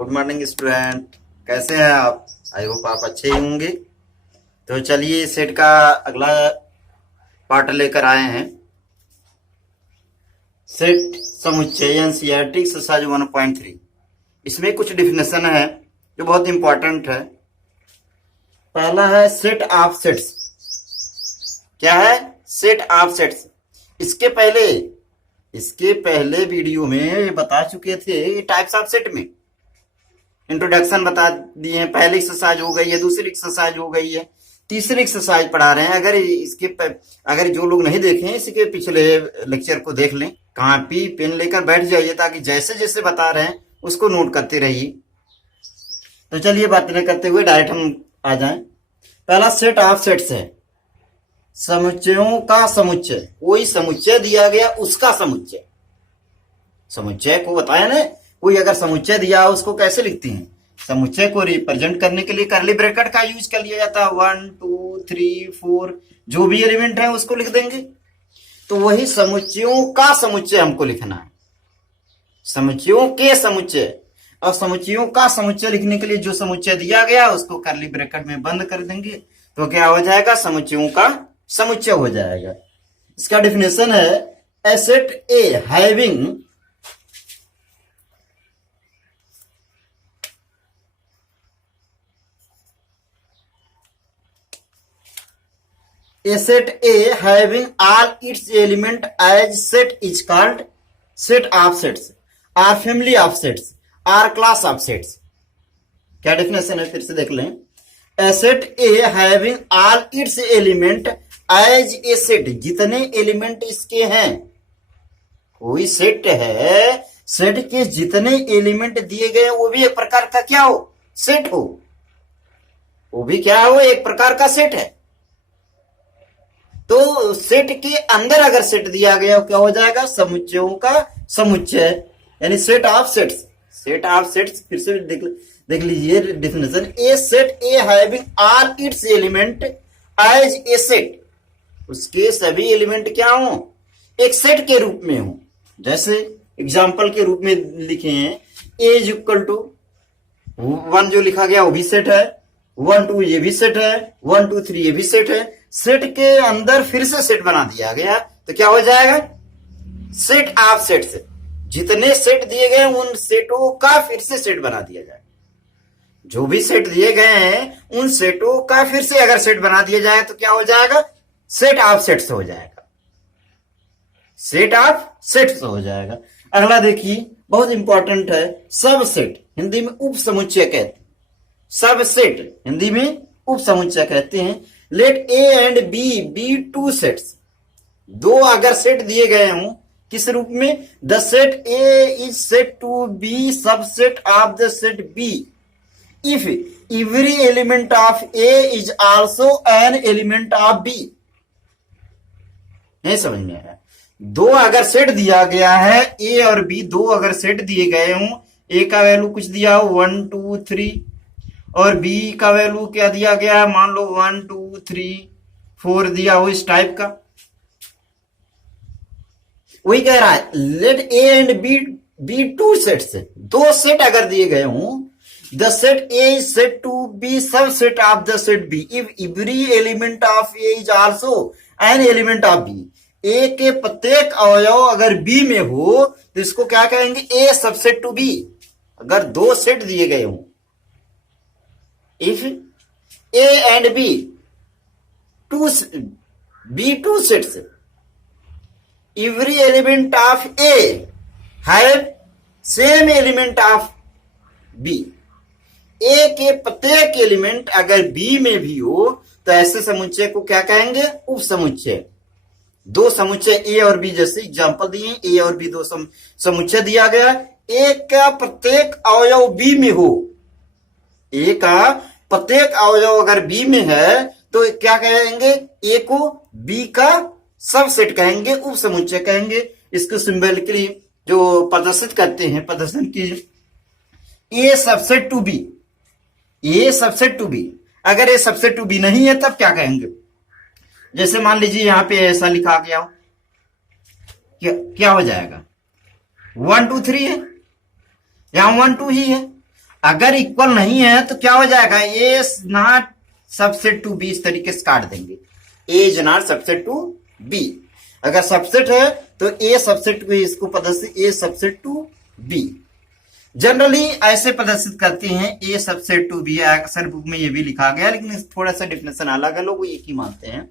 Good morning student. कैसे हैं आप? आई होप आप अच्छे ही होंगे। तो चलिए सेट का अगला पार्ट लेकर आए हैं। सेट समुच्चय एनसीईआरटी एक्सरसाइज 1.3। इसमें कुछ डिफिनेशन है जो बहुत इंपॉर्टेंट है। पहला है सेट ऑफ सेट्स। क्या है? Set of sets. इसके पहले वीडियो में बता चुके थे टाइप्स ऑफ सेट में। इंट्रोडक्शन बता दिए हैं। पहली एक्सरसाइज हो गई है, दूसरी एक्सरसाइज हो गई है, तीसरी एक्सरसाइज पढ़ा रहे हैं। अगर जो लोग नहीं देखे इसके पिछले लेक्चर को देख लें। कॉपी पेन लेकर बैठ जाइए ताकि जैसे जैसे बता रहे हैं उसको नोट करते रहिए। तो चलिए बात नहीं करते हुए डायरेक्ट हम आ जाएं। पहला सेट ऑफ सेट्स है समुच्चयों का समुच्चय। कोई समुच्चय दिया गया उसका समुच्चय। समुच्चय को बताया ना, कोई अगर समुच्चय दिया उसको कैसे लिखते हैं? समुच्चय को रिप्रेजेंट करने के लिए कर्ली ब्रैकेट का यूज कर लिया जाता है। 1 2 3 4 जो भी एलिमेंट है उसको लिख देंगे। तो वही समुच्चयों का समुच्चय हमको लिखना है। समुच्चयों के समुच्चय और समुच्चयों का समुच्चय लिखने के लिए जो समुच्चय दिया गया उसको कर्ली ब्रैकेट में बंद कर देंगे। तो क्या हो जाएगा? समुच्चयों का समुच्चय हो जाएगा। इसका डिफिनेशन है A set A having A set A having all its element as set is called set of sets or family of sets or class of sets। क्या डेफिनेशन है? फिर से देख लें। A set A having all its element as a set, जितने element इसके हैं। कोई सेट है, सेट के जितने एलिमेंट दिए गए वो भी एक प्रकार का क्या हो? सेट हो। वो भी क्या हो? एक प्रकार का सेट है। तो सेट के अंदर अगर सेट दिया गया क्या हो जाएगा? समुच्चयों का समुच्चय, यानी set of sets. Set of sets फिर से देख लीजिए definition. A set A having all its element as a set, उसके सभी एलिमेंट क्या हो? एक सेट के रूप में हो। जैसे एग्जांपल के रूप में लिखे हैं ए इज इक्वल टू 1 जो लिखा गया वो भी सेट है, 1 2 ये भी सेट है, 1 2 3 ये भी सेट है। सेट के अंदर फिर से सेट बना दिया गया तो क्या हो जाएगा? Set of sets. जितने सेट दिए गए उन सेटों का फिर से सेट बना दिया जाए। जो भी सेट दिए गए हैं उन सेटों का फिर से अगर सेट बना दिया जाए तो क्या हो जाएगा? सेट ऑफ सेट्स हो जाएगा। सेट ऑफ सेट्स हो जाएगा। अगला देखिए, बहुत इंपॉर्टेंट है। सब सेट हिंदी में उप समुच्चय कहते हैं। सब सेट हिंदी में उप समुच्चय कहते हैं। Let A and B be two sets. दो अगर सेट दिए गए हों किस रूप में? The set A is said to be subset of the set B if every element of A is also an element of B. नहीं समझ में आया? दो अगर सेट दिया गया है, ए और बी दो अगर सेट दिए गए हों, ए का वैल्यू कुछ दिया हो 1 2 3 और बी का वैल्यू क्या दिया गया है? मान लो 1 2 3 4 दिया हो, इस टाइप का। वही कह रहा है let A and B be two sets. दो सेट अगर दिए गए हों, the set A is said to be subset of the set B if every element of A is also an element of B. A के प्रत्येक अवयव अगर B में हो तो इसको क्या कहेंगे? ए सबसेट टू बी। अगर दो सेट दिए गए हों, if A and B be two sets, every element of A have same element of B। A के प्रत्येक एलिमेंट अगर B में भी हो तो ऐसे समुच्चय को क्या कहेंगे? उप समुच्चय। दो समुच्चय A और B जैसे एग्जांपल दिए, A और B दो समुच्चय दिया गया। A का प्रत्येक अवयव B में हो, ए का प्रत्येक अवयव अगर बी में है तो क्या कहेंगे? ए को बी का सबसेट कहेंगे, उप समुच्चय कहेंगे। इसको सिंबॉलिकली जो प्रदर्शित करते हैं, प्रदर्शन की A subset to B. A subset to B. अगर ए सबसेट टू बी नहीं है तब क्या कहेंगे? जैसे मान लीजिए यहां पे ऐसा लिखा गया हो, क्या हो जाएगा? 1 2 3 है, यहां 1 2 ही है। अगर इक्वल नहीं है तो क्या हो जाएगा, A is not subset to B, इस तरीके से काट देंगे, A is not subset to B. अगर सबसेट है तो ए सबसेट को इसको प्रदर्शित, A subset to B. Generally ऐसे प्रदर्शित करते हैं, ए सबसेट टू बी। अक्सर बुक में ये भी लिखा गया, लेकिन थोड़ा सा डिफिनेशन अलग है, लोग एक ही मानते हैं,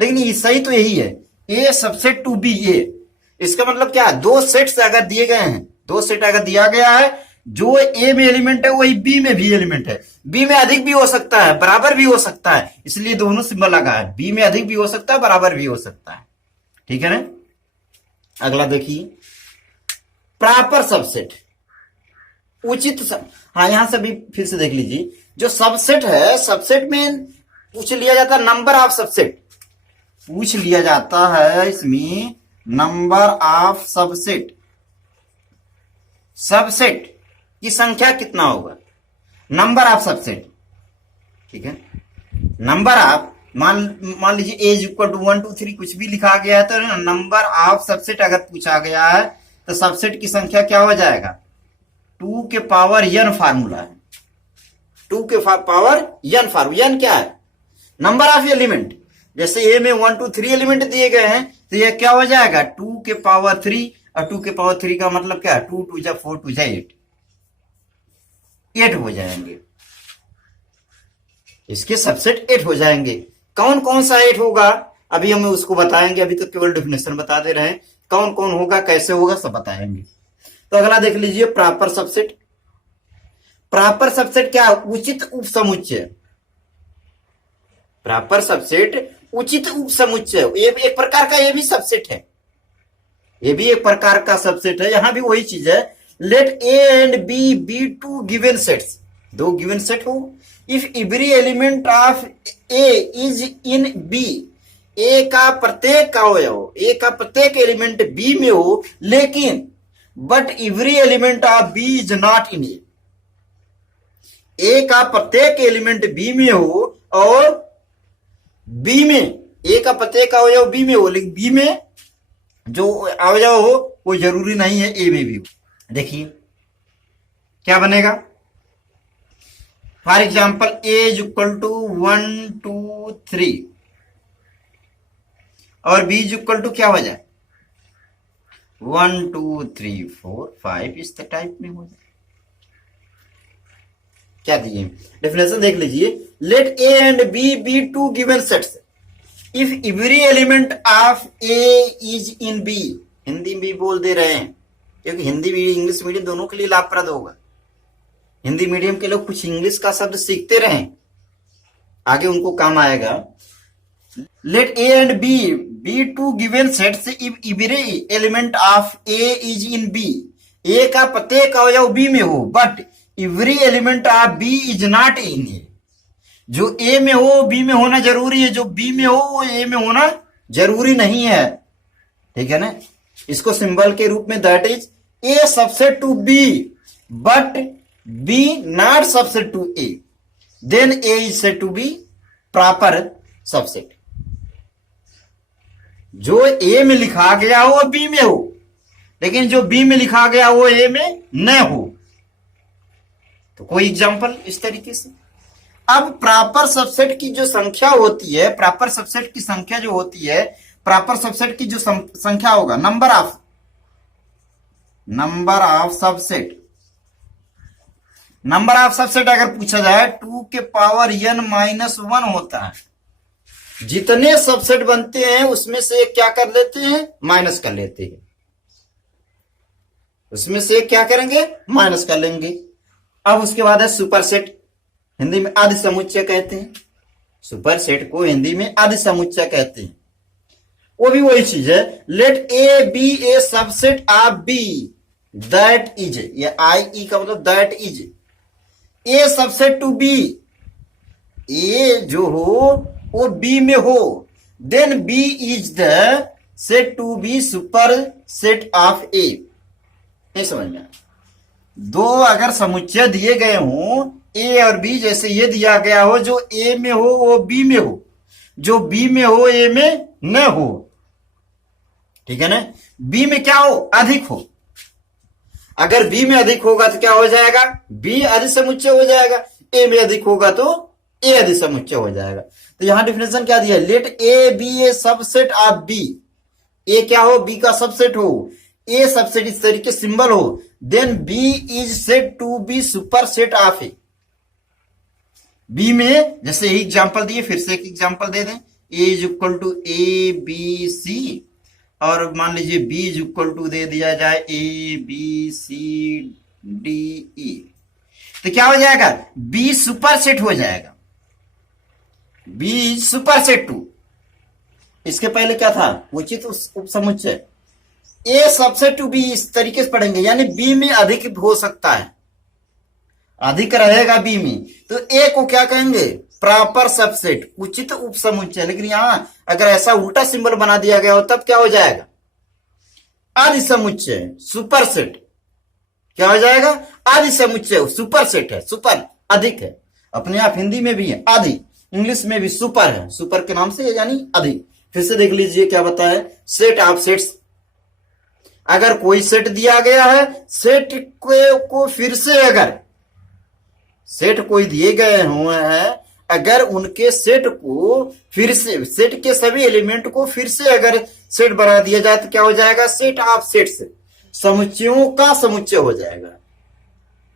लेकिन ये सही तो यही है, ए सबसेट टू बी। ए इसका मतलब क्या है, दो सेट्स अगर दिए गए हैं, दो सेट अगर दिया गया है, जो ए में एलिमेंट है वही बी में भी एलिमेंट है। बी में अधिक भी हो सकता है, बराबर भी हो सकता है, इसलिए दोनों सिंबल लगा है। बी में अधिक भी हो सकता है, बराबर भी हो सकता है। ठीक है ना। अगला देखिए, प्रॉपर सबसेट, उचित हाँ, यहां से भी फिर से देख लीजिए, जो सबसेट है, सबसेट में पूछ लिया जाता है नंबर ऑफ सबसेट, पूछ लिया जाता है इसमें नंबर ऑफ सबसेट, सबसेट की संख्या कितना होगा, नंबर ऑफ सबसेट। ठीक है, नंबर ऑफ, मान लीजिए ए इज इक्वल टू 1 2 3 कुछ भी लिखा गया है, तो नंबर ऑफ सबसेट अगर पूछा गया है तो सबसेट की संख्या क्या हो जाएगा, 2 के पावर n फार्मूला है, 2 के पावर n फार्मूला। n क्या है, नंबर ऑफ एलिमेंट। जैसे ए में 1 2 3 एलिमेंट दिए गए हैं, तो यह क्या हो जाएगा, 2 के पावर 3, और 2 के पावर 3 का मतलब क्या है, 2 2 जा 4 2 जा 8, 8 हो जाएंगे, इसके सबसेट 8 हो जाएंगे। कौन कौन सा 8 होगा अभी हम उसको बताएंगे, अभी तो केवल डेफिनेशन बता दे रहे हैं, कौन कौन होगा, कैसे होगा, सब बताएंगे। तो अगला देख लीजिए, प्रॉपर सबसेट। प्रॉपर सबसेट क्या, उचित उपसमुच्चय। प्रॉपर सबसेट उचित उपसमुच्चय, ये एक प्रकार का ये भी सबसेट है, ये भी एक प्रकार का सबसेट है। यहां भी वही चीज है, let A and B be two given sets, दो गिवन सेट हो, if every element of A is in B, A का प्रत्येक का हो, ए का प्रत्येक एलिमेंट बी में हो, लेकिन but every element of B is not in A, A का प्रत्येक एलिमेंट बी में हो और बी में, ए का प्रत्येक अवयव बी में हो, लेकिन बी में जो अवयव हो वो जरूरी नहीं है ए में भी हो। देखिए क्या बनेगा, for example A is equal to 1 2 3 और बी इज इक्वल टू क्या हो जाए, 1 2 3 4 5, इस टाइप में हो जाए। क्या दिए डेफिनेशन देख लीजिए, let A and B be two given sets if every element of A is in B. Hindi में भी बोल दे रहे हैं, क्योंकि हिंदी भी इंग्लिश मीडियम दोनों के लिए लाभप्रद होगा। हिंदी मीडियम के लोग कुछ इंग्लिश का शब्द सीखते रहें, आगे उनको काम आएगा। Let A and B be two given sets if every element of A is in B, A का प्रत्येक अवयव बी में हो, but every element of B is not in A, जो ए में हो बी में होना जरूरी है, जो बी में हो वो ए में होना जरूरी नहीं है। ठीक है ना, इसको सिंबल के रूप में that is A subset to B but B not subset to A, then A is said to be proper subset. जो ए में लिखा गया हो बी में हो, लेकिन जो बी में लिखा गया वो ए में न हो। तो कोई एग्जांपल इस तरीके से। अब प्रॉपर सबसेट की जो संख्या होती है, प्रॉपर सबसेट की संख्या जो होती है, प्रॉपर सबसेट की जो संख्या होगा, number of subset, number of subset अगर पूछा जाए 2 के पावर n माइनस 1 होता है। जितने सबसेट बनते हैं उसमें से एक क्या कर लेते हैं, माइनस कर लेते हैं, उसमें से एक क्या करेंगे, माइनस कर लेंगे। अब उसके बाद है सुपरसेट, हिंदी में आदि समुच्चय कहते हैं, सुपरसेट को हिंदी में आदि समुच्चय कहते हैं। वो भी वही चीज है, let A B A subset of B that is, ये आई ई का मतलब that is A subset to B, A जो हो वो बी में हो, then B is the set to be super set of A. नहीं समझ में, दो अगर समुच्चय दिए गए हों ए और बी, जैसे ये दिया गया हो जो ए में हो वो बी में हो, जो बी में हो ए में न हो। ठीक है ना, बी में क्या हो, अधिक हो। अगर बी में अधिक होगा तो क्या हो जाएगा, बी अधिक समुच्चय हो जाएगा, ए में अधिक होगा तो ए अधिक समुच्चय हो जाएगा। तो यहां डिफिनेशन क्या दिया, let A B A subset of B, A क्या हो, बी का सबसेट हो, ए सबसेट इस तरीके सिंबल हो, then B is said to be super set of A. B में जैसे एग्जांपल दिए, फिर से एक एग्जांपल दे दें, A is equal to A B C, और मान लीजिए बी इज इक्वल टू दे दिया जाए ए बी सी डी ई, तो क्या हो जाएगा, बी सुपर सेट हो जाएगा, बी सुपर सेट टू। इसके पहले क्या था, उचित उपसमुच्चय, ए सबसेट टू बी, इस तरीके से पढ़ेंगे, यानी बी में अधिक हो सकता है, अधिक रहेगा बी में, तो ए को क्या कहेंगे, प्रॉपर सबसेट, उचित उपसमुच्चय। लेकिन यहां अगर ऐसा उल्टा सिंबल बना दिया गया हो तब क्या हो जाएगा, आदि समुच्चय, सुपर सेट। क्या हो जाएगा, आदि समुच्चय, सुपर सेट है, सुपर अधिक है, अपने आप हिंदी में भी है आदि, इंग्लिश में भी सुपर है, सुपर के नाम से यानी अधिक। फिर से देख लीजिए क्या बताया, सेट ऑफ सेट्स, अगर कोई सेट दिया गया है, सेट को फिर से, अगर सेट कोई दिए गए हुए हैं, अगर उनके सेट को फिर से, सेट के सभी एलिमेंट को फिर से अगर सेट बना दिया जाए तो क्या हो जाएगा, सेट ऑफ सेट्स, समुच्चयों का समुच्चय हो जाएगा।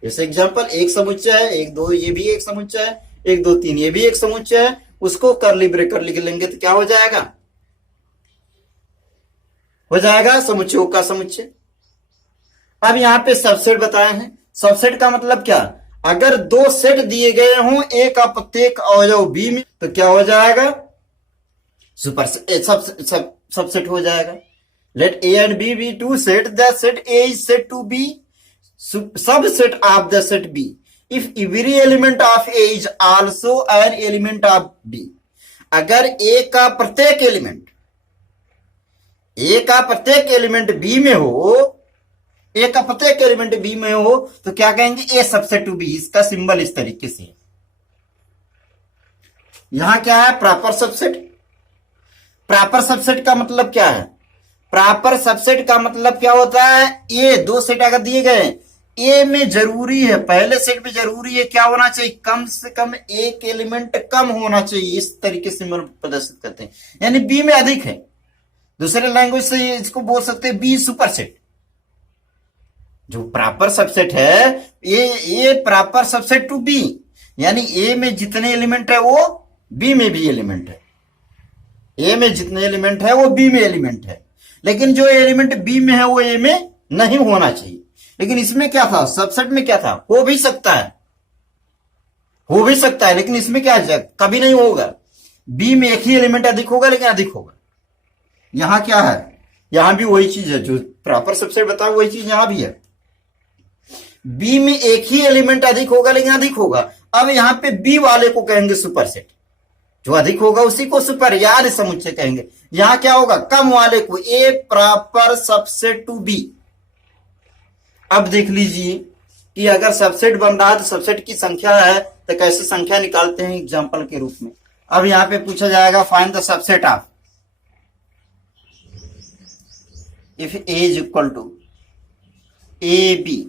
जैसे एग्जांपल, एक समुच्चय है, एक दो ये भी एक समुच्चय है, एक दो तीन ये भी एक समुच्चय है, उसको कर्ली ब्रेकर लिख लेंगे तो क्या हो जाएगा, हो जाएगा समुच्चयों का समुच्चय। अब यहां पे सबसेट बताए हैं, सबसेट का मतलब क्या, अगर दो सेट दिए गए हों ए का प्रत्येक अवयव बी में तो क्या हो जाएगा, सुपर सबसेट हो जाएगा। Let A and B be two set, the set A is said to be subset of the set B if every element of A is also an element of B. अगर A का प्रत्येक element, ए का प्रत्येक element B में हो, ए का प्रत्येक element B में हो तो क्या कहेंगे, ए सबसेट टू बी। इसका सिंबल इस तरीके से, यहां क्या है, प्रॉपर सबसेट। प्रॉपर सबसेट का मतलब क्या है, प्रॉपर सबसेट का मतलब क्या होता है, ए दो सेट अगर दिए गए, ए में जरूरी है, पहले सेट में जरूरी है क्या होना चाहिए, कम से कम एक एलिमेंट कम होना चाहिए, इस तरीके से सिंबल प्रदर्शित करते हैं, यानी बी में अधिक है। दूसरे लैंग्वेज से इसको बोल सकते हैं बी सुपर सेट। जो प्रॉपर सबसेट है, ए प्रॉपर सबसेट टू बी, यानी ए में जितने एलिमेंट है वो बी में भी एलिमेंट है, ए में जितने एलिमेंट है वो बी में एलिमेंट है, लेकिन जो एलिमेंट बी में है वो ए में नहीं होना चाहिए। लेकिन इसमें क्या था, सबसेट में क्या था, हो भी सकता है, हो भी सकता है, लेकिन इसमें क्या है, कभी नहीं होगा, बी में एक ही एलिमेंट अधिक होगा लेकिन अधिक होगा। यहां क्या है, यहां भी वही चीज है, जो प्रॉपर सबसेट बताओ वही चीज यहां भी है, बी में एक ही एलिमेंट अधिक होगा लेकिन अधिक होगा। अब यहां पे बी वाले को कहेंगे सुपर सेट, जो अधिक होगा उसी को सुपर या आदि समुच्चय कहेंगे। यहां क्या होगा, कम वाले को ए प्रॉपर सबसेट टू बी। अब देख लीजिए कि अगर सबसेट बन रहा है तो सबसेट की संख्या है तो कैसे संख्या निकालते हैं एग्जांपल के रूप में। अब यहां पे पूछा जाएगा find the subset of, if A is equal to A B,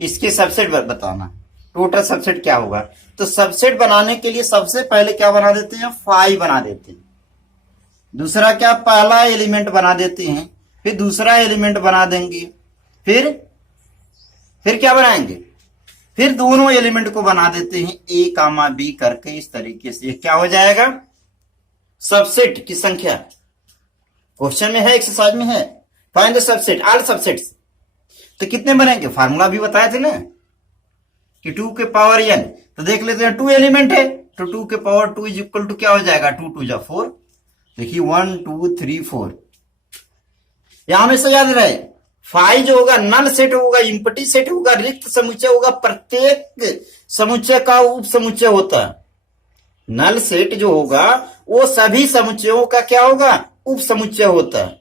इसके सबसेट बताना, टोटल सबसेट क्या होगा। तो सबसेट बनाने के लिए सबसे पहले क्या बना देते हैं, फाइव बना देते हैं, दूसरा क्या, पहला एलिमेंट बना देते हैं, फिर दूसरा एलिमेंट बना देंगे, फिर क्या बनाएंगे, फिर दोनों एलिमेंट को बना देते हैं ए कामा बी करके, इस तरीके से क्या हो जाएगा, सबसेट की संख्या। क्वेश्चन में है, एक्सरसाइज में है, find the subset all subsets. तो कितने बनेंगे, फार्मूला भी बताए थे ना कि 2 के पावर n, तो देख लेते हैं 2 एलिमेंट है तो 2 के पावर 2 इज इक्वल टू क्या हो जाएगा, 2 2 जा 4। देखिए 1 2 3 4, यहां हमेशा याद रहे 5 जो होगा नल सेट होगा, इंपटी सेट होगा, रिक्त समुच्चय होगा, प्रत्येक समुच्चय का उप समुच्चय होता है। नल सेट जो होगा वो सभी समुच्चयों का क्या होगा, उप समुच्चय होता है।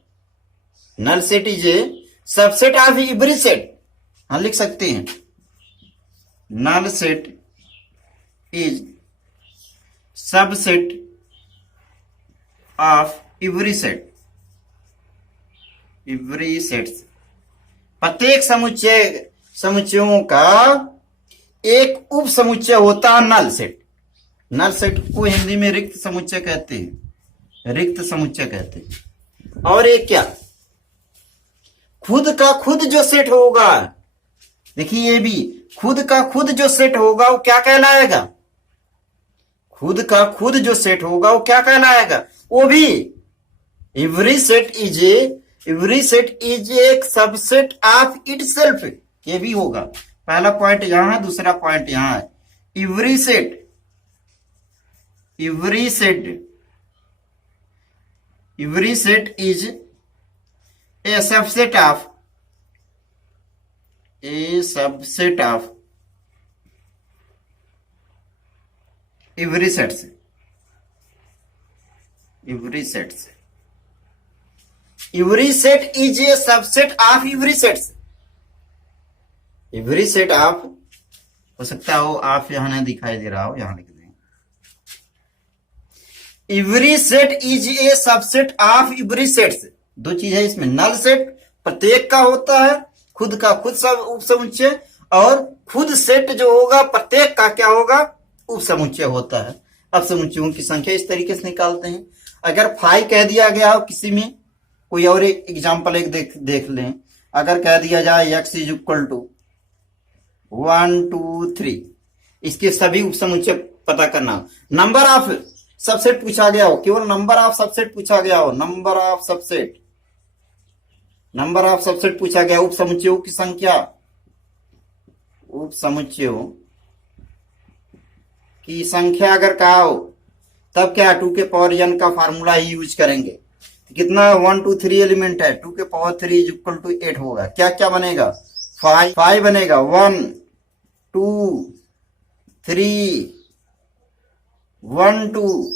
Null set is subset of every set, हम लिख सकते हैं null set is subset of every set, every sets, प्रत्येक समुच्चय समुच्चयों का एक उप समुच्चय होता है नल सेट। नल सेट को हिंदी में रिक्त समुच्चय कहते हैं, रिक्त समुच्चय कहते हैं। और एक क्या, खुद का खुद जो सेट होगा, देखिए ये भी खुद का खुद जो सेट होगा वो क्या कहलाएगा, खुद का खुद जो सेट होगा वो क्या कहलाएगा, वो भी एवरी सेट इज एक सबसेट ऑफ इटसेल्फ, ये भी होगा। पहला पॉइंट यहां है, दूसरा पॉइंट यहां है। Every set is A subset of every sets. Every set is A subset of every sets. Every set of, हो सकता हो आप यहां नहीं दिखाई दे रहा हो, यहां लिख दें। Every set is A subset of every sets. दो चीज है इसमें, नल सेट प्रत्येक का होता है, खुद का खुद सब उप समुच्चय, और खुद सेट जो होगा प्रत्येक का क्या होगा, उप समुच्चय होता है। अब समुच्चयों की संख्या इस तरीके से निकालते हैं। अगर 5 कह दिया गया हो किसी में, कोई और एक एग्जाम्पल एक देख लें। अगर कह दिया जाए x इज इक्वल टू 1 2 3, इसके सभी उप समुच्चय पता करना। नंबर ऑफ सबसेट पूछा गया हो, केवल नंबर ऑफ सबसेट पूछा गया हो, नंबर ऑफ सबसेट पूछा गया। उप समुच्चयों की संख्या, उप समुच्चयों की संख्या अगर कहा हो, तब क्या 2 के पावर n का फार्मूला ही यूज करेंगे। कितना 1 2 3 एलिमेंट है, 2 के पावर 3 इज इक्वल टू 8 होगा। क्या क्या बनेगा, 5 बनेगा, 1 2 3 1 2।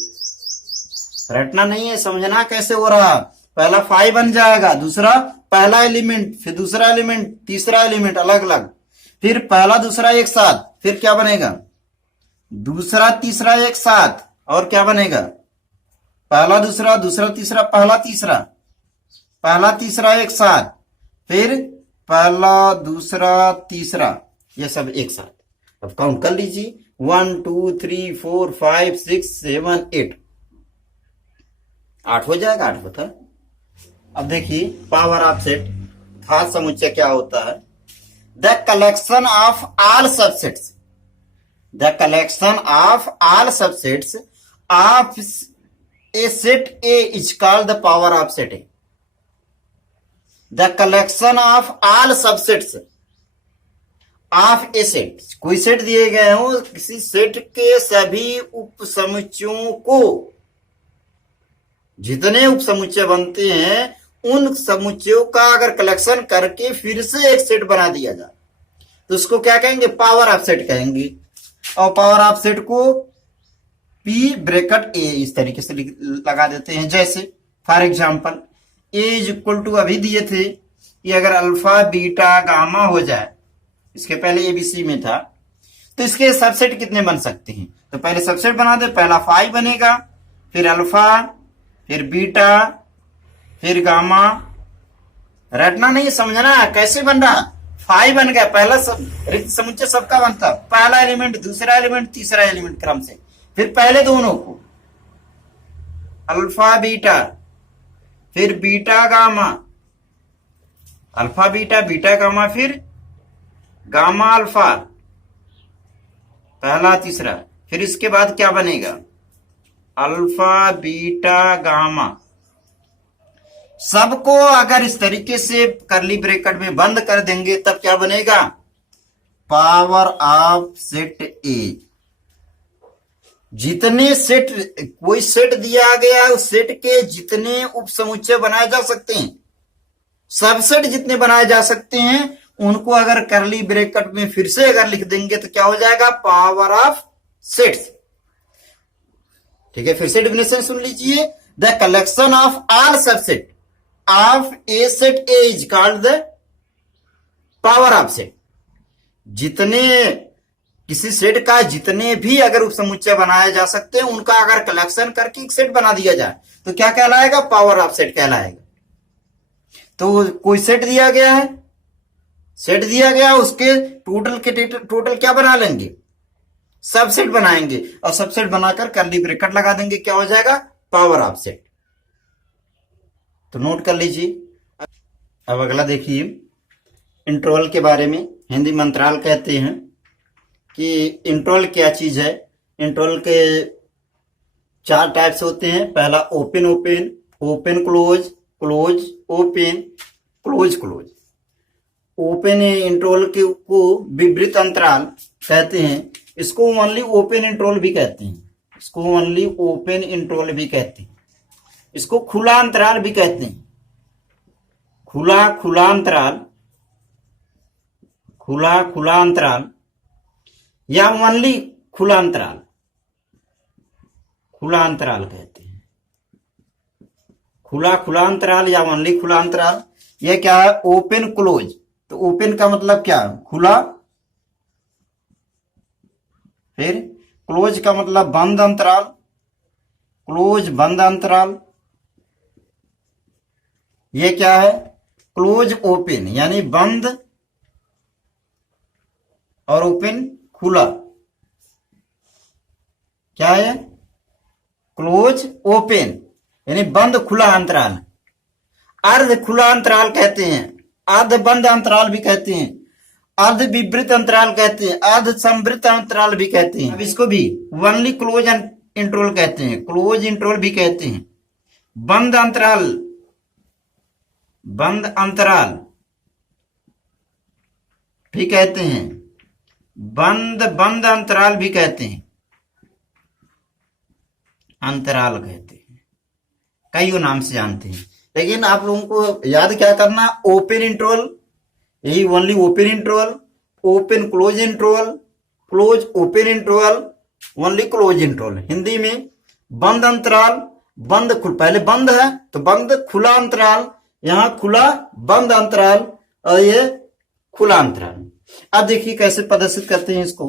रटना नहीं है, समझना कैसे हो रहा। पहला 5 बन जाएगा, दूसरा पहला एलिमेंट, फिर दूसरा एलिमेंट, तीसरा एलिमेंट अलग अलग, फिर पहला दूसरा एक साथ, फिर क्या बनेगा, दूसरा तीसरा एक साथ, और क्या बनेगा, पहला दूसरा, दूसरा तीसरा, पहला तीसरा, पहला तीसरा एक साथ, फिर पहला दूसरा तीसरा, ये सब एक साथ। अब काउंट कर लीजिए, 1 2 3 4 5 6 7 8, 8 हो जाएगा। 8 होता है। अब देखिए पावर ऑफ सेट, खास समुच्चय क्या होता है, the collection of all subsets, the collection of all subsets of a set A is called the power of set A. The collection of all subsets of a set, कोई set दिए गए हो, किसी सेट के सभी उप समुच्चयों को, जितने उप समुच्चय बनते हैं उन समुच्चयों का अगर कलेक्शन करके फिर से एक सेट बना दिया जाए तो उसको क्या कहेंगे, पावर ऑफ सेट कहेंगे। और पावर ऑफ सेट को P ब्रैकेट A इस तरीके से लगा देते हैं। जैसे for example A is equal to, अभी दिए थे कि अगर अल्फा बीटा गामा हो जाए, इसके पहले ABC में था, तो इसके सबसेट कितने बन सकते हैं। तो पहले सबसेट बना दे, पहला 5 बनेगा, फिर अल्फा, फिर बीटा, फिर गामा। रटना नहीं, समझना कैसे बन रहा। 5 बन गया, पहला रिक्त समुच्चय सबका बनता, पहला एलिमेंट, दूसरा एलिमेंट, तीसरा एलिमेंट क्रम से, फिर पहले दोनों को अल्फा बीटा, फिर beta gamma, alpha beta, beta gamma, फिर गामा अल्फा, पहला तीसरा, फिर इसके बाद क्या बनेगा, अल्फा बीटा गामा। सबको अगर इस तरीके से करली ब्रैकेट में बंद कर देंगे तब क्या बनेगा, पावर ऑफ सेट ए। जितने सेट, कोई सेट दिया गया उस सेट के जितने उप समुच्चय बनाए जा सकते हैं, सबसेट जितने बनाए जा सकते हैं, उनको अगर करली ब्रैकेट में फिर से अगर लिख देंगे तो क्या हो जाएगा, पावर ऑफ सेट्स। ठीक है, फिर से डेफिनेशन सुन लीजिए, the collection of all subset of A set A is called the power of set. जितने किसी सेट का जितने भी अगर उप समुच्चय बनाए जा सकते हैं उनका अगर कलेक्शन करके एक सेट बना दिया जाए तो क्या कहलाएगा, पावर ऑफ सेट कहलाएगा। तो कोई सेट दिया गया है, सेट दिया गया, उसके टोटल के टोटल क्या बना लेंगे, सबसेट बनाएंगे, और सबसेट बनाकर कर्ली ब्रैकेट लगा देंगे, क्या हो जाएगा, पावर ऑफ सेट। तो नोट कर लीजिए। अब अगला देखिए, इंटरवल के बारे में। हिंदी में अंतराल कहते हैं कि इंटरवल क्या चीज है। इंटरवल के 4 टाइप्स होते हैं। पहला open open, open close, close open, close close. Open interval के को विवृत अंतराल कहते हैं। इसको ओनली ओपन इंटरवल भी कहते हैं। इसको ओनली ओपन इंटरवल भी कहते हैं। इसको खुला अंतराल भी कहते हैं। खुला अंतराल, खुला अंतराल या ओनली खुला अंतराल, खुला अंतराल कहते हैं। खुला अंतराल या ओनली खुला अंतराल। यह क्या है, ओपन क्लोज। तो ओपन का मतलब क्या है, खुला। फिर क्लोज का मतलब बंद अंतराल, क्लोज बंद अंतराल। यह क्या है, क्लोज ओपन, यानी बंद और ओपन खुला। क्या है, क्लोज ओपन यानी बंद खुला अंतराल। अर्ध खुला अंतराल कहते हैं, अर्ध बंद अंतराल भी कहते हैं, अर्ध विवृत अंतराल कहते हैं, अर्ध संवृत अंतराल भी कहते हैं। अब इसको भी ओनली क्लोज इंटरवल कहते हैं, क्लोज इंटरवल भी कहते हैं। बंद अंतराल, बंद अंतराल भी कहते हैं, बंद अंतराल भी कहते हैं, अंतराल कहते हैं, कई नाम से जानते हैं। लेकिन आप लोगों को याद क्या करना, ओपन इंटरवल, यही only open interval, open close interval, close open interval, only close interval. Hindi में बंद अंतराल, बंद पहले बंद है तो बंद खुला अंतराल, यहां खुला बंद अंतराल, और ये खुला अंतराल। अब देखिए कैसे प्रदर्शित करते हैं इसको।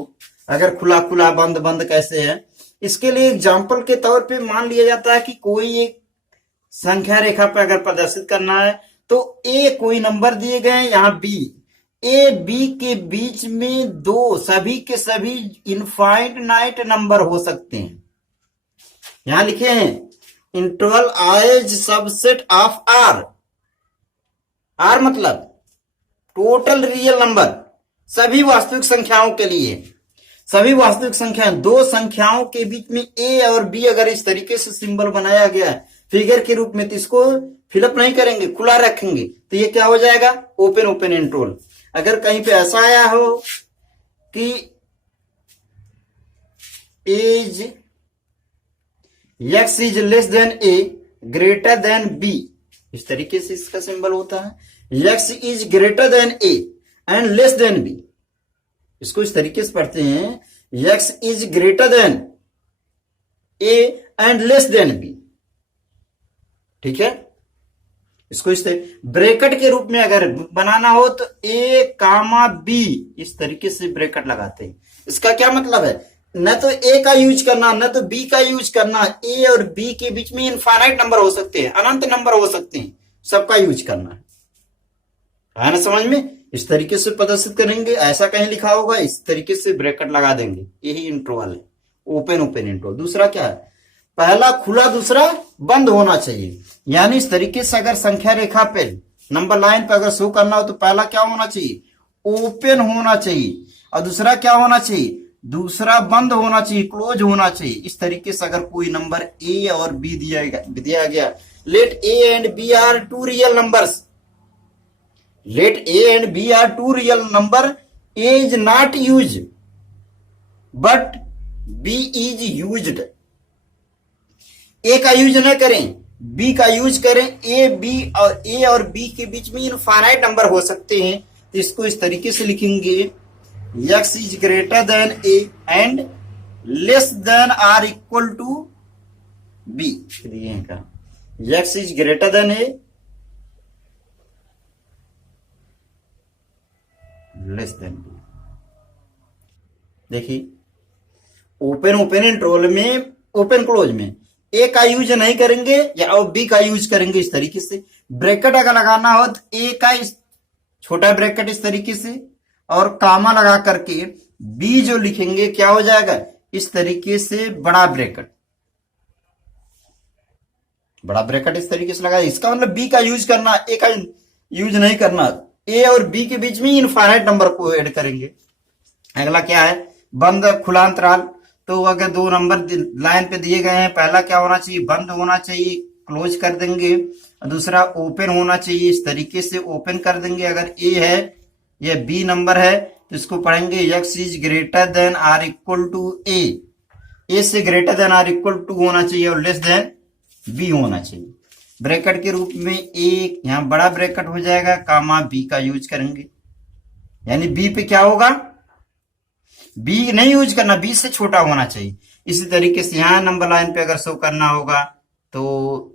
अगर खुला खुला बंद बंद कैसे है, इसके लिए एग्जाम्पल के तौर पे मान लिया जाता है कि कोई एक संख्या रेखा पर अगर प्रदर्शित करना है तो ए कोई नंबर दिए गए हैं, यहां बी, ए बी के बीच में दो सभी के सभी इनफाइनाइट नंबर हो सकते हैं। यहां लिखे हैं interval as subset of R. R मतलब टोटल रियल नंबर, सभी वास्तविक संख्याओं के लिए, सभी वास्तविक संख्याएं, दो संख्याओं के बीच में ए और बी अगर इस तरीके से सिंबल बनाया गया है फिगर के रूप में, तो इसको फिलअप नहीं करेंगे, खुला रखेंगे, तो ये क्या हो जाएगा, ओपन ओपन इंटरवल। अगर कहीं पे ऐसा आया हो कि as x is less than a greater than b, इस तरीके से इसका सिंबल होता है। X is greater than a and less than b, इसको इस तरीके से पढ़ते हैं, x is greater than a and less than b. ठीक है, इसको इस ब्रैकेट के रूप में अगर बनाना हो तो ए कामा बी, इस तरीके से ब्रैकेट लगाते हैं। इसका क्या मतलब है, न तो ए का यूज करना न तो बी का यूज करना, ए और बी के बीच में इनफाइनाइट नंबर हो सकते हैं, अनंत नंबर हो सकते हैं, सबका यूज करना है ना समझ में। इस तरीके से प्रदर्शित करेंगे, ऐसा कहीं लिखा होगा, इस तरीके से ब्रैकेट लगा देंगे, यही इंटरवल है, ओपन ओपन इंटरवल। दूसरा क्या है, पहला खुला दूसरा बंद होना चाहिए, यानी इस तरीके से अगर संख्या रेखा पे नंबर लाइन पे अगर शो करना हो तो पहला क्या होना चाहिए, ओपन होना चाहिए, और दूसरा क्या होना चाहिए, दूसरा बंद होना चाहिए, क्लोज होना चाहिए। इस तरीके से अगर कोई नंबर ए और बी दिया गया, let A and B are two real numbers, let a and b are two real number, a is not used but b is used। a का यूज न करें, b का यूज करें, a और b के बीच में इनफाइनाइट नंबर हो सकते हैं, तो इसको इस तरीके से लिखेंगे, x is greater than a and less than or equal to b। x is greater than a less than B. देखिए ओपन ओपन इंटरवल में, ओपन क्लोज में ए का यूज नहीं करेंगे या बी का यूज करेंगे। इस तरीके से ब्रैकेट अगर लगाना हो तो ए का छोटा ब्रैकेट इस तरीके से, और कामा लगा करके बी जो लिखेंगे क्या हो जाएगा, इस तरीके से बड़ा ब्रैकेट, बड़ा ब्रैकेट इस तरीके से लगा। इसका मतलब बी का यूज करना, ए का यूज नहीं करना। ए और बी के बीच में इनफाइनाइट नंबर को ऐड करेंगे। अगला क्या है, बंद खुला अंतराल। तो अगर दो नंबर लाइन पे दिए गए हैं, पहला क्या होना चाहिए, बंद होना चाहिए, क्लोज कर देंगे। दूसरा ओपन होना चाहिए, इस तरीके से ओपन कर देंगे। अगर ए है या बी नंबर है तो इसको पढ़ेंगे x is greater than or equal to A. A से greater than or equal to होना चाहिए और लेस देन बी होना चाहिए। ब्रैकेट के रूप में एक यहां बड़ा ब्रैकेट हो जाएगा, कामा बी का यूज करेंगे। यानी बी पे क्या होगा, बी नहीं यूज करना, बी से छोटा होना चाहिए। इसी तरीके से यहां नंबर लाइन पे अगर शो करना होगा तो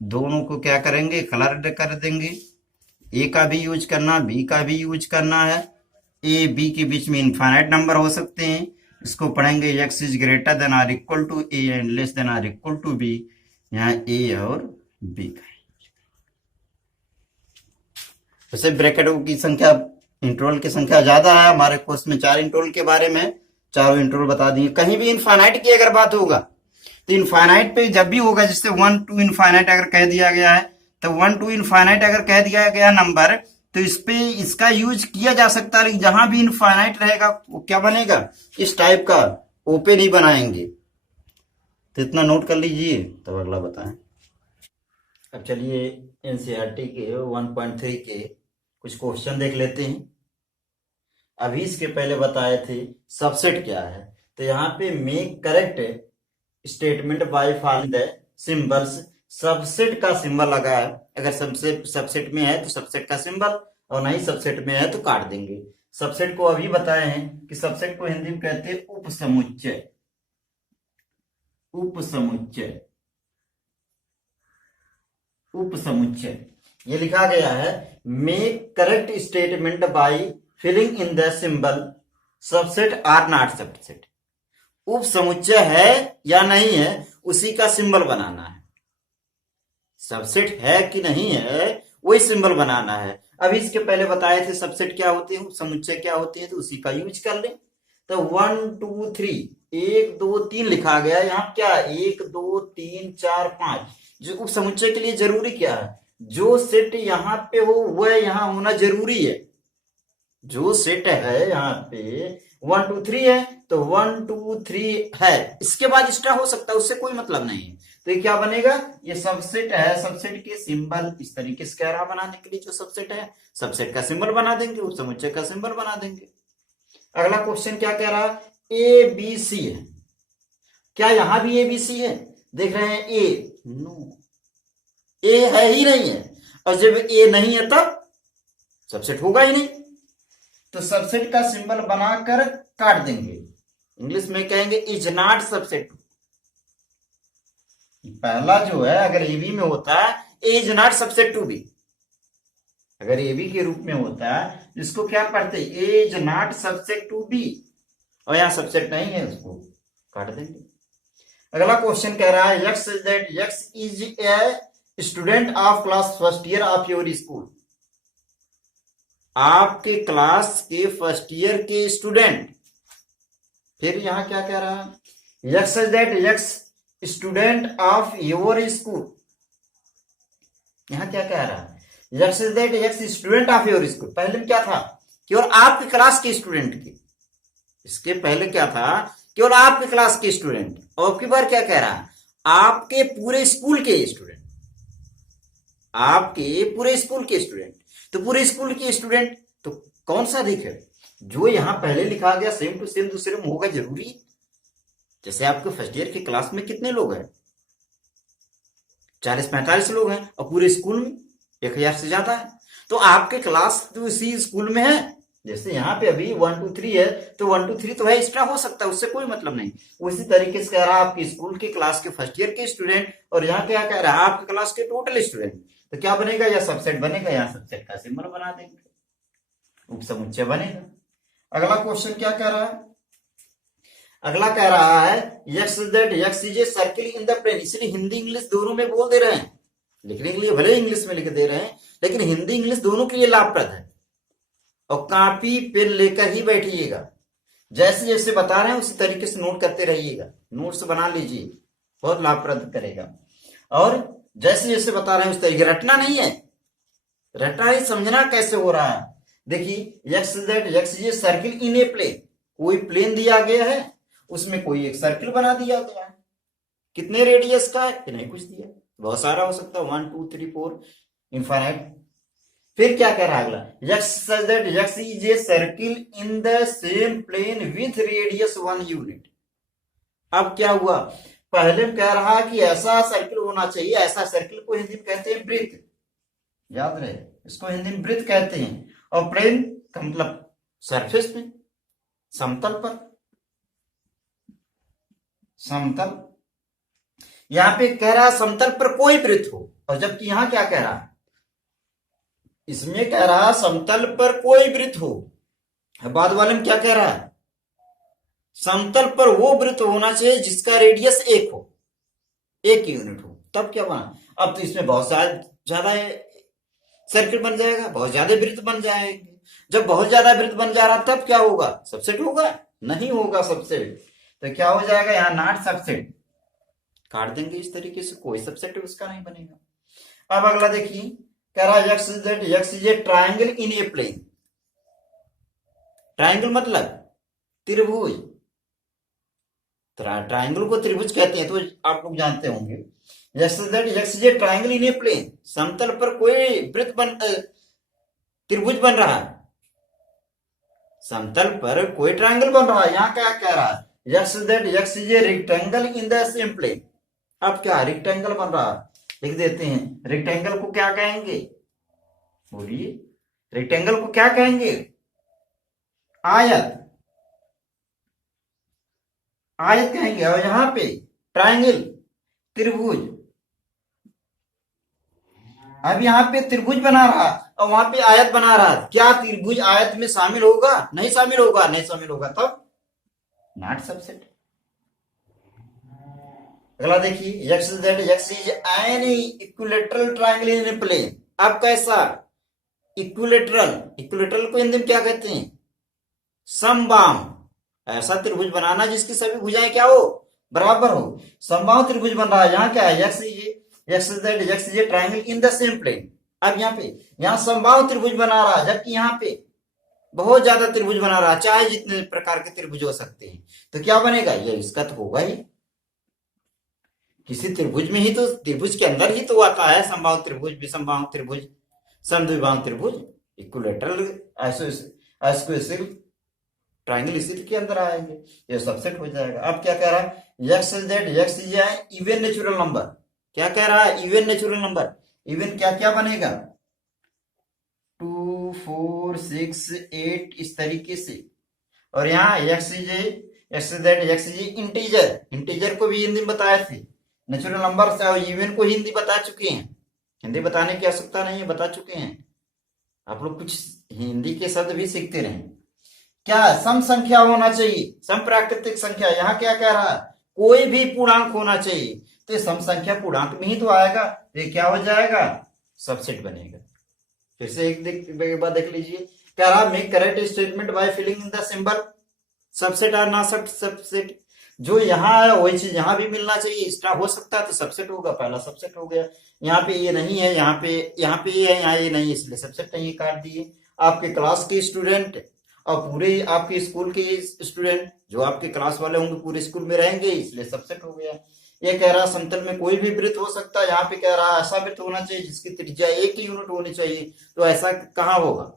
दोनों को क्या करेंगे, कलर कर देंगे। ए का भी यूज करना, बी का भी यूज करना है। ए बी के बीच में इनफाइनाइट नंबर हो सकते हैं, इसको पढ़ेंगे x is greater than or equal to a and less than or equal to b. यहाँ ए और बी का। वैसे ब्रैकेटों की संख्या, इंटरवल की संख्या ज्यादा है। हमारे कोर्स में 4 इंटरवल के बारे में, चारों इंटरवल बता दिए। कहीं भी इनफाइनाइट की अगर बात होगा तो इनफाइनाइट पे जब भी होगा, जैसे 1 टू इनफाइनाइट अगर कह दिया गया है तो 1 टू इनफाइनाइट अगर कह दिया गया नंबर, तो इस पे इसका यूज किया जा सकता है। लेकिन जहां भी इनफाइनाइट रहेगा वो क्या बनेगा, इस टाइप का ओपन ही बनाएंगे। तो इतना नोट कर लीजिए, तो अगला बताएं। अब चलिए एनसीईआरटी के 1.3 के कुछ क्वेश्चन देख लेते हैं। अभी इसके पहले बताए थे सबसेट क्या है। तो यहाँ पे make correct statement by following the symbols. Subset का सिंबल लगा है, अगर सबसेट में है तो सबसेट का सिंबल, और नहीं सबसेट में है तो काट देंगे। सबसेट को अभी बताए हैं कि सबसेट को हिंदी में कहते हैं उपसमुच्चय। उपसमुच्चय, उपसमुच्चय ये लिखा गया है। Make correct statement by filling in the symbol subset or not subset. उपसमुच्चय है या नहीं है उसी का सिंबल बनाना है। सबसेट है कि नहीं है वही सिंबल बनाना है। अभी इसके पहले बताए थे सबसेट क्या होते हैं, उपसमुच्चय क्या होते हैं, तो उसी का यूज कर लें। तो 1 2 3 1 2 3 लिखा गया। यहाँ क्या 1 2 3 4 5, जो उपसमुच्चय के लिए जरूरी क्या है, जो सेट यहाँ पे हो वह यहाँ होना जरूरी है। जो सेट है यहाँ पे 1 2 3 है तो 1 2 3 है, इसके बाद एक्स्ट्रा हो सकता है, उससे कोई मतलब नहीं है। तो ये क्या बनेगा, ये सबसेट है। सबसेट के सिंबल इस तरीके से कह रहा बनाने के लिए, जो सबसेट है सबसेट का सिंबल बना देंगे, उपसमुच्चय का सिंबल बना देंगे। अगला क्वेश्चन क्या कह रहा है, ए बी सी है। क्या यहां भी ए बी सी है, देख रहे हैं ए, नो ए है ही नहीं है। और जब ए नहीं है तब सबसेट होगा ही नहीं। तो सबसेट का सिंबल बनाकर काट देंगे। इंग्लिश में कहेंगे इज नॉट सबसेट। पहला जो है अगर ए बी में होता है, A is not subset to B. अगर ए बी के रूप में होता है इसको क्या पढ़ते, A is not subset to B, और यहां सबसेट नहीं है उसको काट देंगे। अगला क्वेश्चन कह रहा है x that x is a student of class first year of your school. आपके क्लास के फर्स्ट ईयर के स्टूडेंट। फिर यहां क्या कह रहा है, x that x student of your school. यहां क्या कह रहा है, x that x student of your school. पहले में क्या था, केवल आपकी क्लास के स्टूडेंट के। इसके पहले क्या था, केवल आपके क्लास के स्टूडेंट। और अब की बार क्या कह रहा है, आपके पूरे स्कूल के स्टूडेंट। आपके पूरे स्कूल के स्टूडेंट। तो पूरे स्कूल के स्टूडेंट तो कौन सा अधिक है, जो यहां पहले लिखा गया सेम टू सेम दूसरे में होगा जरूरी। जैसे आपके फर्स्ट ईयर की क्लास में कितने लोग हैं, 40-45 लोग हैं, और पूरे स्कूल में 1000 से ज्यादा है। तो आपके क्लास तो इसी स्कूल में है। जैसे यहाँ पे अभी 1 2 3 है तो 1 2 3 तो है, एक्स्ट्रा हो सकता है, उससे कोई मतलब नहीं। उसी तरीके से कह रहा है आपके स्कूल के क्लास के फर्स्ट ईयर के स्टूडेंट, और यहाँ क्या कह रहा है आपके क्लास के टोटल स्टूडेंट। तो क्या बनेगा, या सबसेट बनेगा, यहाँ सबसेट का सिंबल बना देंगे, उपसमुच्चय बनेगा। अगला क्वेश्चन क्या कह रहा है, अगला कह रहा है x that x is a circle in the plane. इसलिए हिंदी इंग्लिश दोनों में बोल दे रहे हैं, लिखने के लिए भले इंग्लिश में लिख दे रहे हैं, लेकिन हिंदी इंग्लिश दोनों के लिए लाभप्रद है। और कॉपी पेन लेकर ही बैठिएगा। जैसे जैसे बता रहे हैं उसी तरीके से नोट करते रहिएगा, नोट्स बना लीजिए, बहुत लाभप्रद करेगा। और जैसे जैसे बता रहे हैं उस तरीके, रटना नहीं है, रटना ही समझना कैसे हो रहा है। देखिए एक्स दैट एक्स ये सर्किल इन ए प्लेन, कोई प्लेन दिया गया है, उसमें कोई एक सर्किल बना दिया गया है, कितने रेडियस का है, नहीं कुछ दिया, बहुत सारा हो सकता है, 1 2 3 4 इनफाइनाइट। फिर क्या कह रहा है अगला, x such that x is a circle in the same plane with radius 1 unit. अब क्या हुआ, पहले कह रहा कि ऐसा सर्किल होना चाहिए, ऐसा सर्किल को हिंदी में कहते हैं वृत्त, याद रहे इसको हिंदी में वृत्त कहते हैं। और प्लेन का मतलब सरफेस में, समतल पर, समतल। यहां पे कह रहा है समतल पर कोई वृत्त हो, और जबकि यहां क्या कह रहा है, इसमें कह रहा है समतल पर कोई वृत्त हो, बाद वाले में क्या कह रहा है, समतल पर वो वृत्त होना चाहिए जिसका रेडियस 1 हो, 1 यूनिट हो, तब क्या बना। अब तो इसमें बहुत ज्यादा सर्किल बन जाएगा, बहुत ज्यादा वृत्त बन जाएंगे। जब बहुत ज्यादा वृत्त बन जा रहा तब क्या होगा, सबसेट होगा, नहीं होगा सबसेट, तो क्या हो जाएगा यहाँ नॉट सबसेट, काट देंगे इस तरीके से, कोई सबसेट उसका नहीं बनेगा। अब अगला देखिए, कह रहा है x is a triangle in a plane. Triangle मतलब त्रिभुज, ट्राइंगल को त्रिभुज कहते हैं तो आप लोग जानते होंगे। X is a triangle in a plane, समतल पर कोई वृत्त त्रिभुज बन रहा है, समतल पर कोई ट्राइंगल बन रहा है। यहां क्या कह रहा है, x is a rectangle in the same plane. अब क्या रेक्टेंगल बन रहा है, लिख देते हैं, रेक्टेंगल को क्या कहेंगे, बोलिए, रेक्टेंगल को क्या कहेंगे, आयत, आयत कहेंगे। और यहां पे ट्राइंगल, त्रिभुज। अब यहाँ पे त्रिभुज बना रहा और वहां पे आयत बना रहा, क्या त्रिभुज आयत में शामिल होगा, नहीं शामिल होगा, नहीं शामिल होगा, तब नॉट सबसेट। अगला देखिए, x is an equilateral triangle in a plane. अब कैसा, इक्विलेटरल, इक्विलेटरल को हिंदी में क्या कहते हैं, समबाहु। ऐसा त्रिभुज बनाना जिसकी सभी भुजाएं क्या हो, बराबर हो, समबाहु त्रिभुज बन रहा है। यहाँ क्या है, x is a triangle in the same plane. अब यहाँ पे, यहाँ समबाहु त्रिभुज बना रहा है, जबकि यहाँ पे बहुत ज्यादा त्रिभुज बना रहा है, चाहे जितने प्रकार के त्रिभुज हो सकते हैं, तो क्या बनेगा, ये इसका तो होगा ही, किसी त्रिभुज में ही तो, त्रिभुज के अंदर ही तो आता है समबाहु त्रिभुज, विषमबाहु त्रिभुज, समद्विबाहु त्रिभुज, इक्विलेटरल, आइसोसेलेस ट्राइंगल इसी के अंदर आएंगे, ये सबसेट हो जाएगा। अब क्या कह रहा है, x is even natural number. क्या कह रहा है, इवन नेचुरल नंबर। इवन क्या क्या बनेगा, 2 4 6 8 इस तरीके से। और यहाँ एक्स इज इंटीजर, इंटीजर को भी हिंदी में बताए थे, नेचुरल नंबर से और इवन को हिंदी बता चुके हैं, हिंदी बताने की आवश्यकता नहीं है, बता चुके हैं। आप लोग कुछ हिंदी के शब्द भी सीखते रहे। क्या सम संख्या होना चाहिए, सम प्राकृतिक संख्या। यहाँ क्या कह रहा है, कोई भी पूर्णांक होना चाहिए, तो सम संख्या पूर्णांक में ही तो आएगा, तो क्या हो जाएगा, सबसेट बनेगा। फिर से एक बार देख लीजिए, कह रहा make correct statement by filling in the symbol, subset और नॉट सबसेट। जो यहाँ है वही चीज यहाँ भी मिलना चाहिए, एक्स्ट्रा हो सकता है तो सबसेट होगा, पहला सबसेट हो गया। यहाँ पे ये नहीं है, यहाँ पे ये है, यहाँ ये नहीं है, इसलिए सबसेट नहीं काट दिए। आपके क्लास के स्टूडेंट और पूरे आपके स्कूल के स्टूडेंट, जो आपके क्लास वाले होंगे पूरे स्कूल में रहेंगे, इसलिए सबसेट हो गया। ये कह रहा समतल में कोई भी वृत्त हो सकता है, यहाँ पे कह रहा ऐसा वृत्त होना चाहिए जिसकी त्रिज्या 1 यूनिट होनी चाहिए, तो ऐसा कहाँ होगा,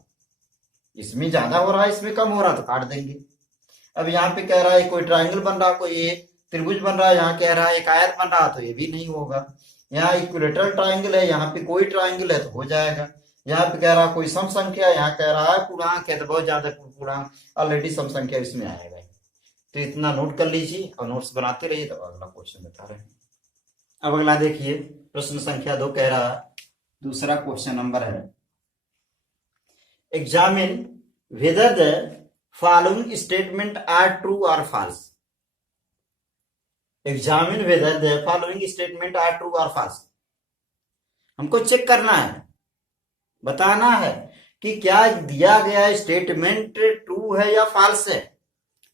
इसमें ज्यादा हो रहा है इसमें कम हो रहा, तो काट देंगे। अब यहाँ पे कह रहा है कोई ट्राइंगल बन रहा, कोई एक त्रिभुज बन रहा है, यहाँ कह रहा है एक आयत बन रहा, तो ये भी नहीं होगा। यहाँ इक्विलेटरल ट्राइंगल है, यहाँ पे कोई ट्राइंगल है तो हो जाएगा। यहाँ पे कह रहा कोई सम संख्या, यहाँ कह रहा है पूर्णांक है, तो बहुत ज्यादा पूर्णांक, ऑलरेडी सम संख्या इसमें आएगा। तो इतना नोट कर लीजिए और नोट्स बनाते रहिए, तो अगला क्वेश्चन बता रहे हैं। अब अगला देखिए, प्रश्न संख्या 2 कह रहा है, दूसरा क्वेश्चन नंबर है, examine whether the following statement are true और false. Examine whether the following statement are true और फॉल्स। हमको चेक करना है, बताना है कि क्या दिया गया स्टेटमेंट ट्रू है या फॉल्स है,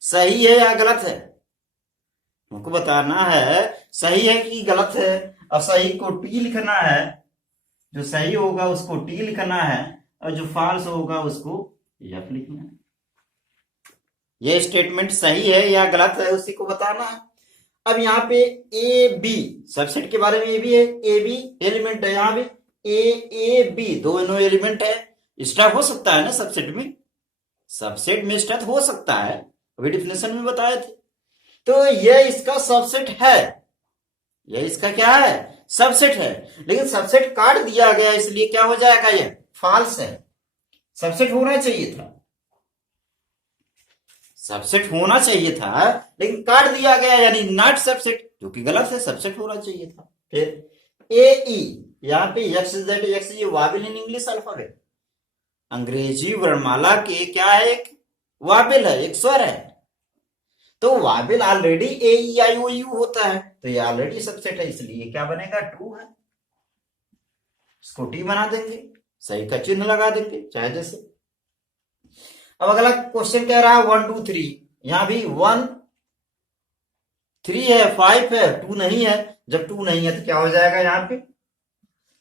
सही है या गलत है। हमको बताना है सही है कि गलत है, और सही को टी लिखना है, जो सही होगा उसको टी लिखना है, और जो फॉल्स होगा उसको एफ लिखना है। ये स्टेटमेंट सही है या गलत है उसी को बताना है। अब यहाँ पे ए बी सबसेट के बारे में ए बी है, ए बी एलिमेंट है, यहाँ भी ए बी दोनों एलिमेंट है। स्टफ हो सकता है ना सबसेट में, सबसेट में स्टफ हो सकता है, अभी डिफिनेशन में बताए थे। तो यह इसका सबसेट है, यह इसका क्या है, सबसेट है। लेकिन सबसेट काट दिया गया इसलिए क्या हो जाएगा, यह फॉल्स है। सबसेट होना चाहिए था, सबसेट होना चाहिए था, लेकिन काट दिया गया यानी नॉट सबसेट, जो कि गलत है, सबसेट होना चाहिए था। फिर ए ई यहाँ पे एक्स जेड एक्स ये वाबिल इन इंग्लिश अल्फाबेट, अंग्रेजी वर्णमाला के क्या है, एक वाबिल है, एक स्वर है। तो वाबिल already A E I O you होता है, तो ये ऑलरेडी सबसेट है, इसलिए क्या बनेगा, ट्रू है। इसको टी बना देंगे, सही का चिन्ह लगा देंगे चाहे जैसे। अब अगला क्वेश्चन कह रहा है 1 2 3, यहां भी 1 3 है, 5 है, 2 नहीं है। जब 2 नहीं है तो क्या हो जाएगा, यहाँ पे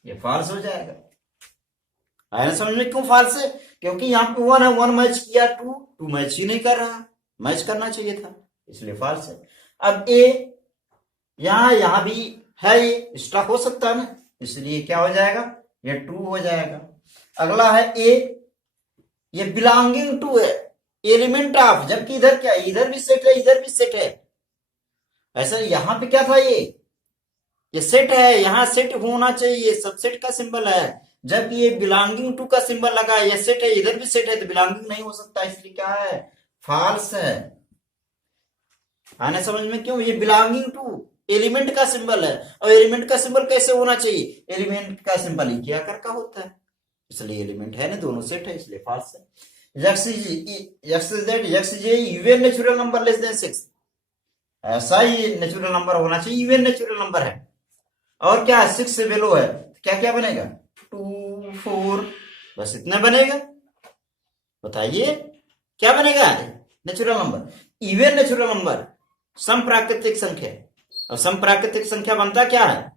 ये फॉल्स हो जाएगा। आया ना समझ में, क्यों फॉल्स है, क्योंकि यहाँ पे 1 है, 1 मैच किया, 2 मैच ही नहीं कर रहा, मैच करना चाहिए था, इसलिए फॉल्स है। अब ए यहां भी है, ये स्टॉक हो सकता है ना, इसलिए क्या हो जाएगा, ये ट्रू हो जाएगा। अगला है ए, ये बिलोंगिंग टू है, एलिमेंट ऑफ, जबकि इधर क्या, इधर भी सेट है, इधर भी सेट है। ऐसा यहां पे क्या था, ये सेट है, यहां सेट होना चाहिए, सबसेट का सिंबल है, जबकि ये बिलोंगिंग टू का सिंबल लगा है, ये सेट है, इधर भी सेट है, तो बिलोंगिंग नहीं हो सकता, इसलिए क्या है, फॉल्स है। आने समझ में, क्यों, ये बिलोंगिंग टू एलिमेंट का सिंबल है, और एलिमेंट का सिंबल कैसे होना चाहिए, एलिमेंट का सिंबल ही क्या आकार का होता है, इसलिए एलिमेंट है ना, दोनों सेट है, इसलिए फॉल्स है। Even natural number less than 6, ऐसा ही नेचुरल नंबर होना चाहिए, इवन नेचुरल नंबर है, और क्या 6 से बिलो है, क्या क्या बनेगा, 2 4, बस इतना बनेगा। बताइए क्या बनेगा natural number, even natural number, सम प्राकृतिक संख्या। और सम प्राकृतिक संख्या बनता क्या है,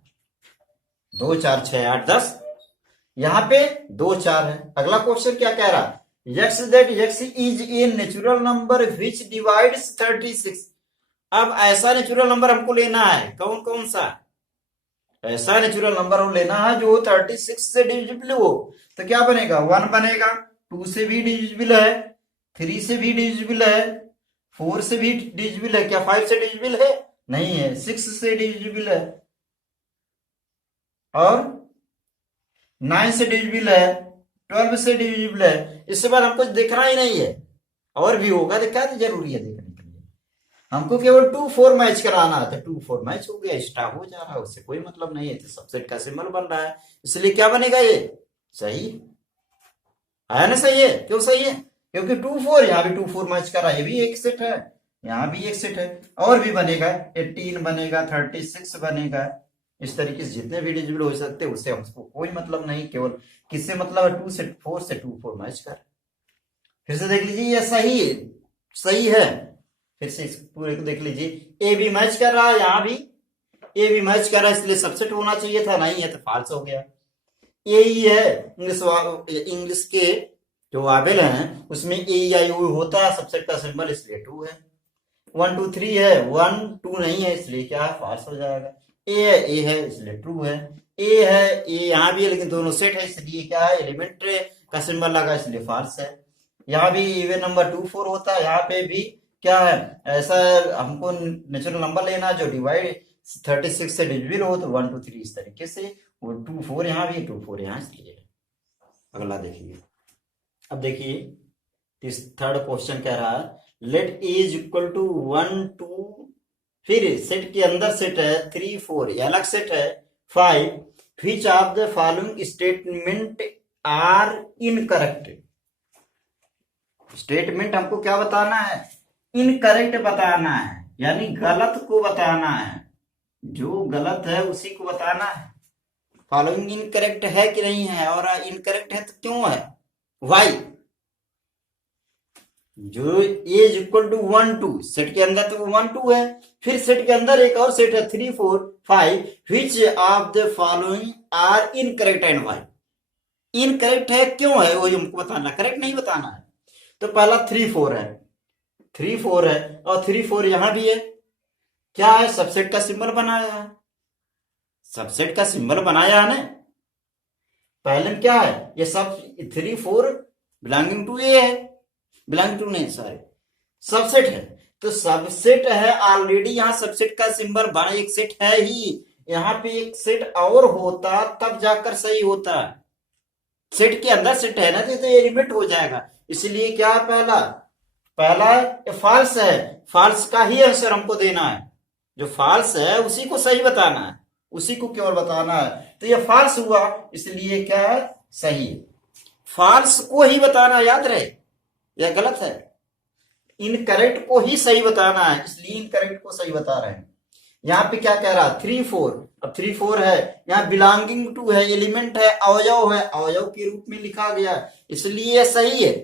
2 4 6 8 10, यहां पे 2 4 है। अगला क्वेश्चन क्या कह रहा, x that x is a natural number which divides 36। अब ऐसा नेचुरल नंबर हमको लेना है, कौन कौन सा, ऐसा नेचुरल नंबर लेना है जो 36 से डिविजिबल हो। तो क्या बनेगा, 1 बनेगा, 2 से भी डिविजिबल है, 3 से भी डिविजिबल है, 4 से भी डिविजिबल है, क्या 5 से डिविजिबल है, नहीं है, 6 से डिविजिबल है, और 9 से डिविजिबल है, 12 से डिविजिबल है। इसके बाद हमको देखना ही नहीं है, और भी होगा देखा तो जरूरी है देखने के लिए, हमको केवल 2 4 मैच कराना है, तो 2 4 मैच हो गया, स्टार हो जा रहा है, उससे कोई मतलब नहीं है, तो सबसेट का सिंबल बन रहा है, इसलिए क्या बनेगा, ये सही है ना, सही है। क्यों सही है, क्योंकि 2 4, यहाँ भी 2 4 मैच कर रहा है, ये भी एक सेट है, यहाँ भी एक सेट है, और भी बनेगा, 18 बनेगा, 36 बनेगा, इस तरीके से जितने भी डिजिबल हो सकते हैं, उससे हमको कोई मतलब नहीं, केवल किससे मतलब है, 2 से 4 से 2 4 मैच कर। फिर से देख लीजिए, ये सही है, सही है, फिर से इस पूरे को देख लीजिए, ए भी मैच कर रहा है, यहाँ भी ए भी मैच कर रहा है, इसलिए सबसेट होना चाहिए था, नहीं है तो फॉल्स हो गया। ए ही है, इंग्लिश के जो वावेल हैं उसमें ए आई ओ होता है, सबसेट का सिंबल, इसलिए 2 है। 1 2 3 है, 1 2 नहीं है, इसलिए क्या है, फॉल्स हो जाएगा। ए है इसलिए ट्रू है, ए है, ए यहाँ भी है, लेकिन दोनों सेट है, इसलिए क्या है, एलिमेंट का सिंबल लगा, इसलिए फॉल्स है। यहाँ भी इवन नंबर 2 4 होता है, यहाँ पे भी क्या है, ऐसा हमको नेचुरल नंबर लेना जो डिवाइड 36 से डिविजिबल हो, तो 1 2 3 इस तरीके से, वो 2 4 यहाँ भी, 2 4 यहाँ, इसलिए। अगला देखिए, अब देखिए थर्ड क्वेश्चन कह रहा है, let A is equal to 1 2, फिर सेट के अंदर सेट है 3 4, ये अलग सेट है 5, which of the following statement are incorrect. Statement हमको क्या बताना है, इनकरेक्ट बताना है, यानी गलत को बताना है, जो गलत है उसी को बताना है। फॉलोइंग इनकरेक्ट है कि नहीं है, और इनकरेक्ट है तो क्यों है, वाई जो ए इज इक्वल टू 1 2, सेट के अंदर तो 1 2 है, फिर सेट के अंदर एक और सेट है 3 4 5, which of the following are incorrect and why. Incorrect है क्यों है वो हमको बताना, करेक्ट नहीं बताना है। तो पहला 3 4 है, 3 4 है और 3 4 यहां भी है, क्या है, सबसेट का सिंबल बनाया है, सबसेट का सिंबल बनाया है ना। पहले में क्या है, ये सब 3 4 बिलोंगिंग टू ए है, बिलोंग टू नहीं सॉरी सबसेट है, तो सबसेट है ऑलरेडी, यहाँ सबसेट का सिंबल बना, एक सेट है ही, यहाँ पे एक सेट और होता तब जाकर सही होता। सेट के अंदर सेट है ना, तो एलिमेंट हो जाएगा, इसलिए क्या है, पहला पहला फॉल्स है, फॉल्स का ही आंसर हमको देना है, जो फॉल्स है उसी को सही बताना है, उसी को केवल बताना है। तो ये फॉल्स हुआ, इसलिए क्या है, सही है, फॉल्स को ही बताना, याद रहे, यह गलत है, इनकरेक्ट को ही सही बताना है, इसलिए इनकरेक्ट को सही बता रहे हैं। यहाँ पे क्या कह रहा, 3 4, अब 3 4 है, यहाँ बिलोंगिंग टू है, एलिमेंट है, अवयव है, अवयव के रूप में लिखा गया, इसलिए सही है,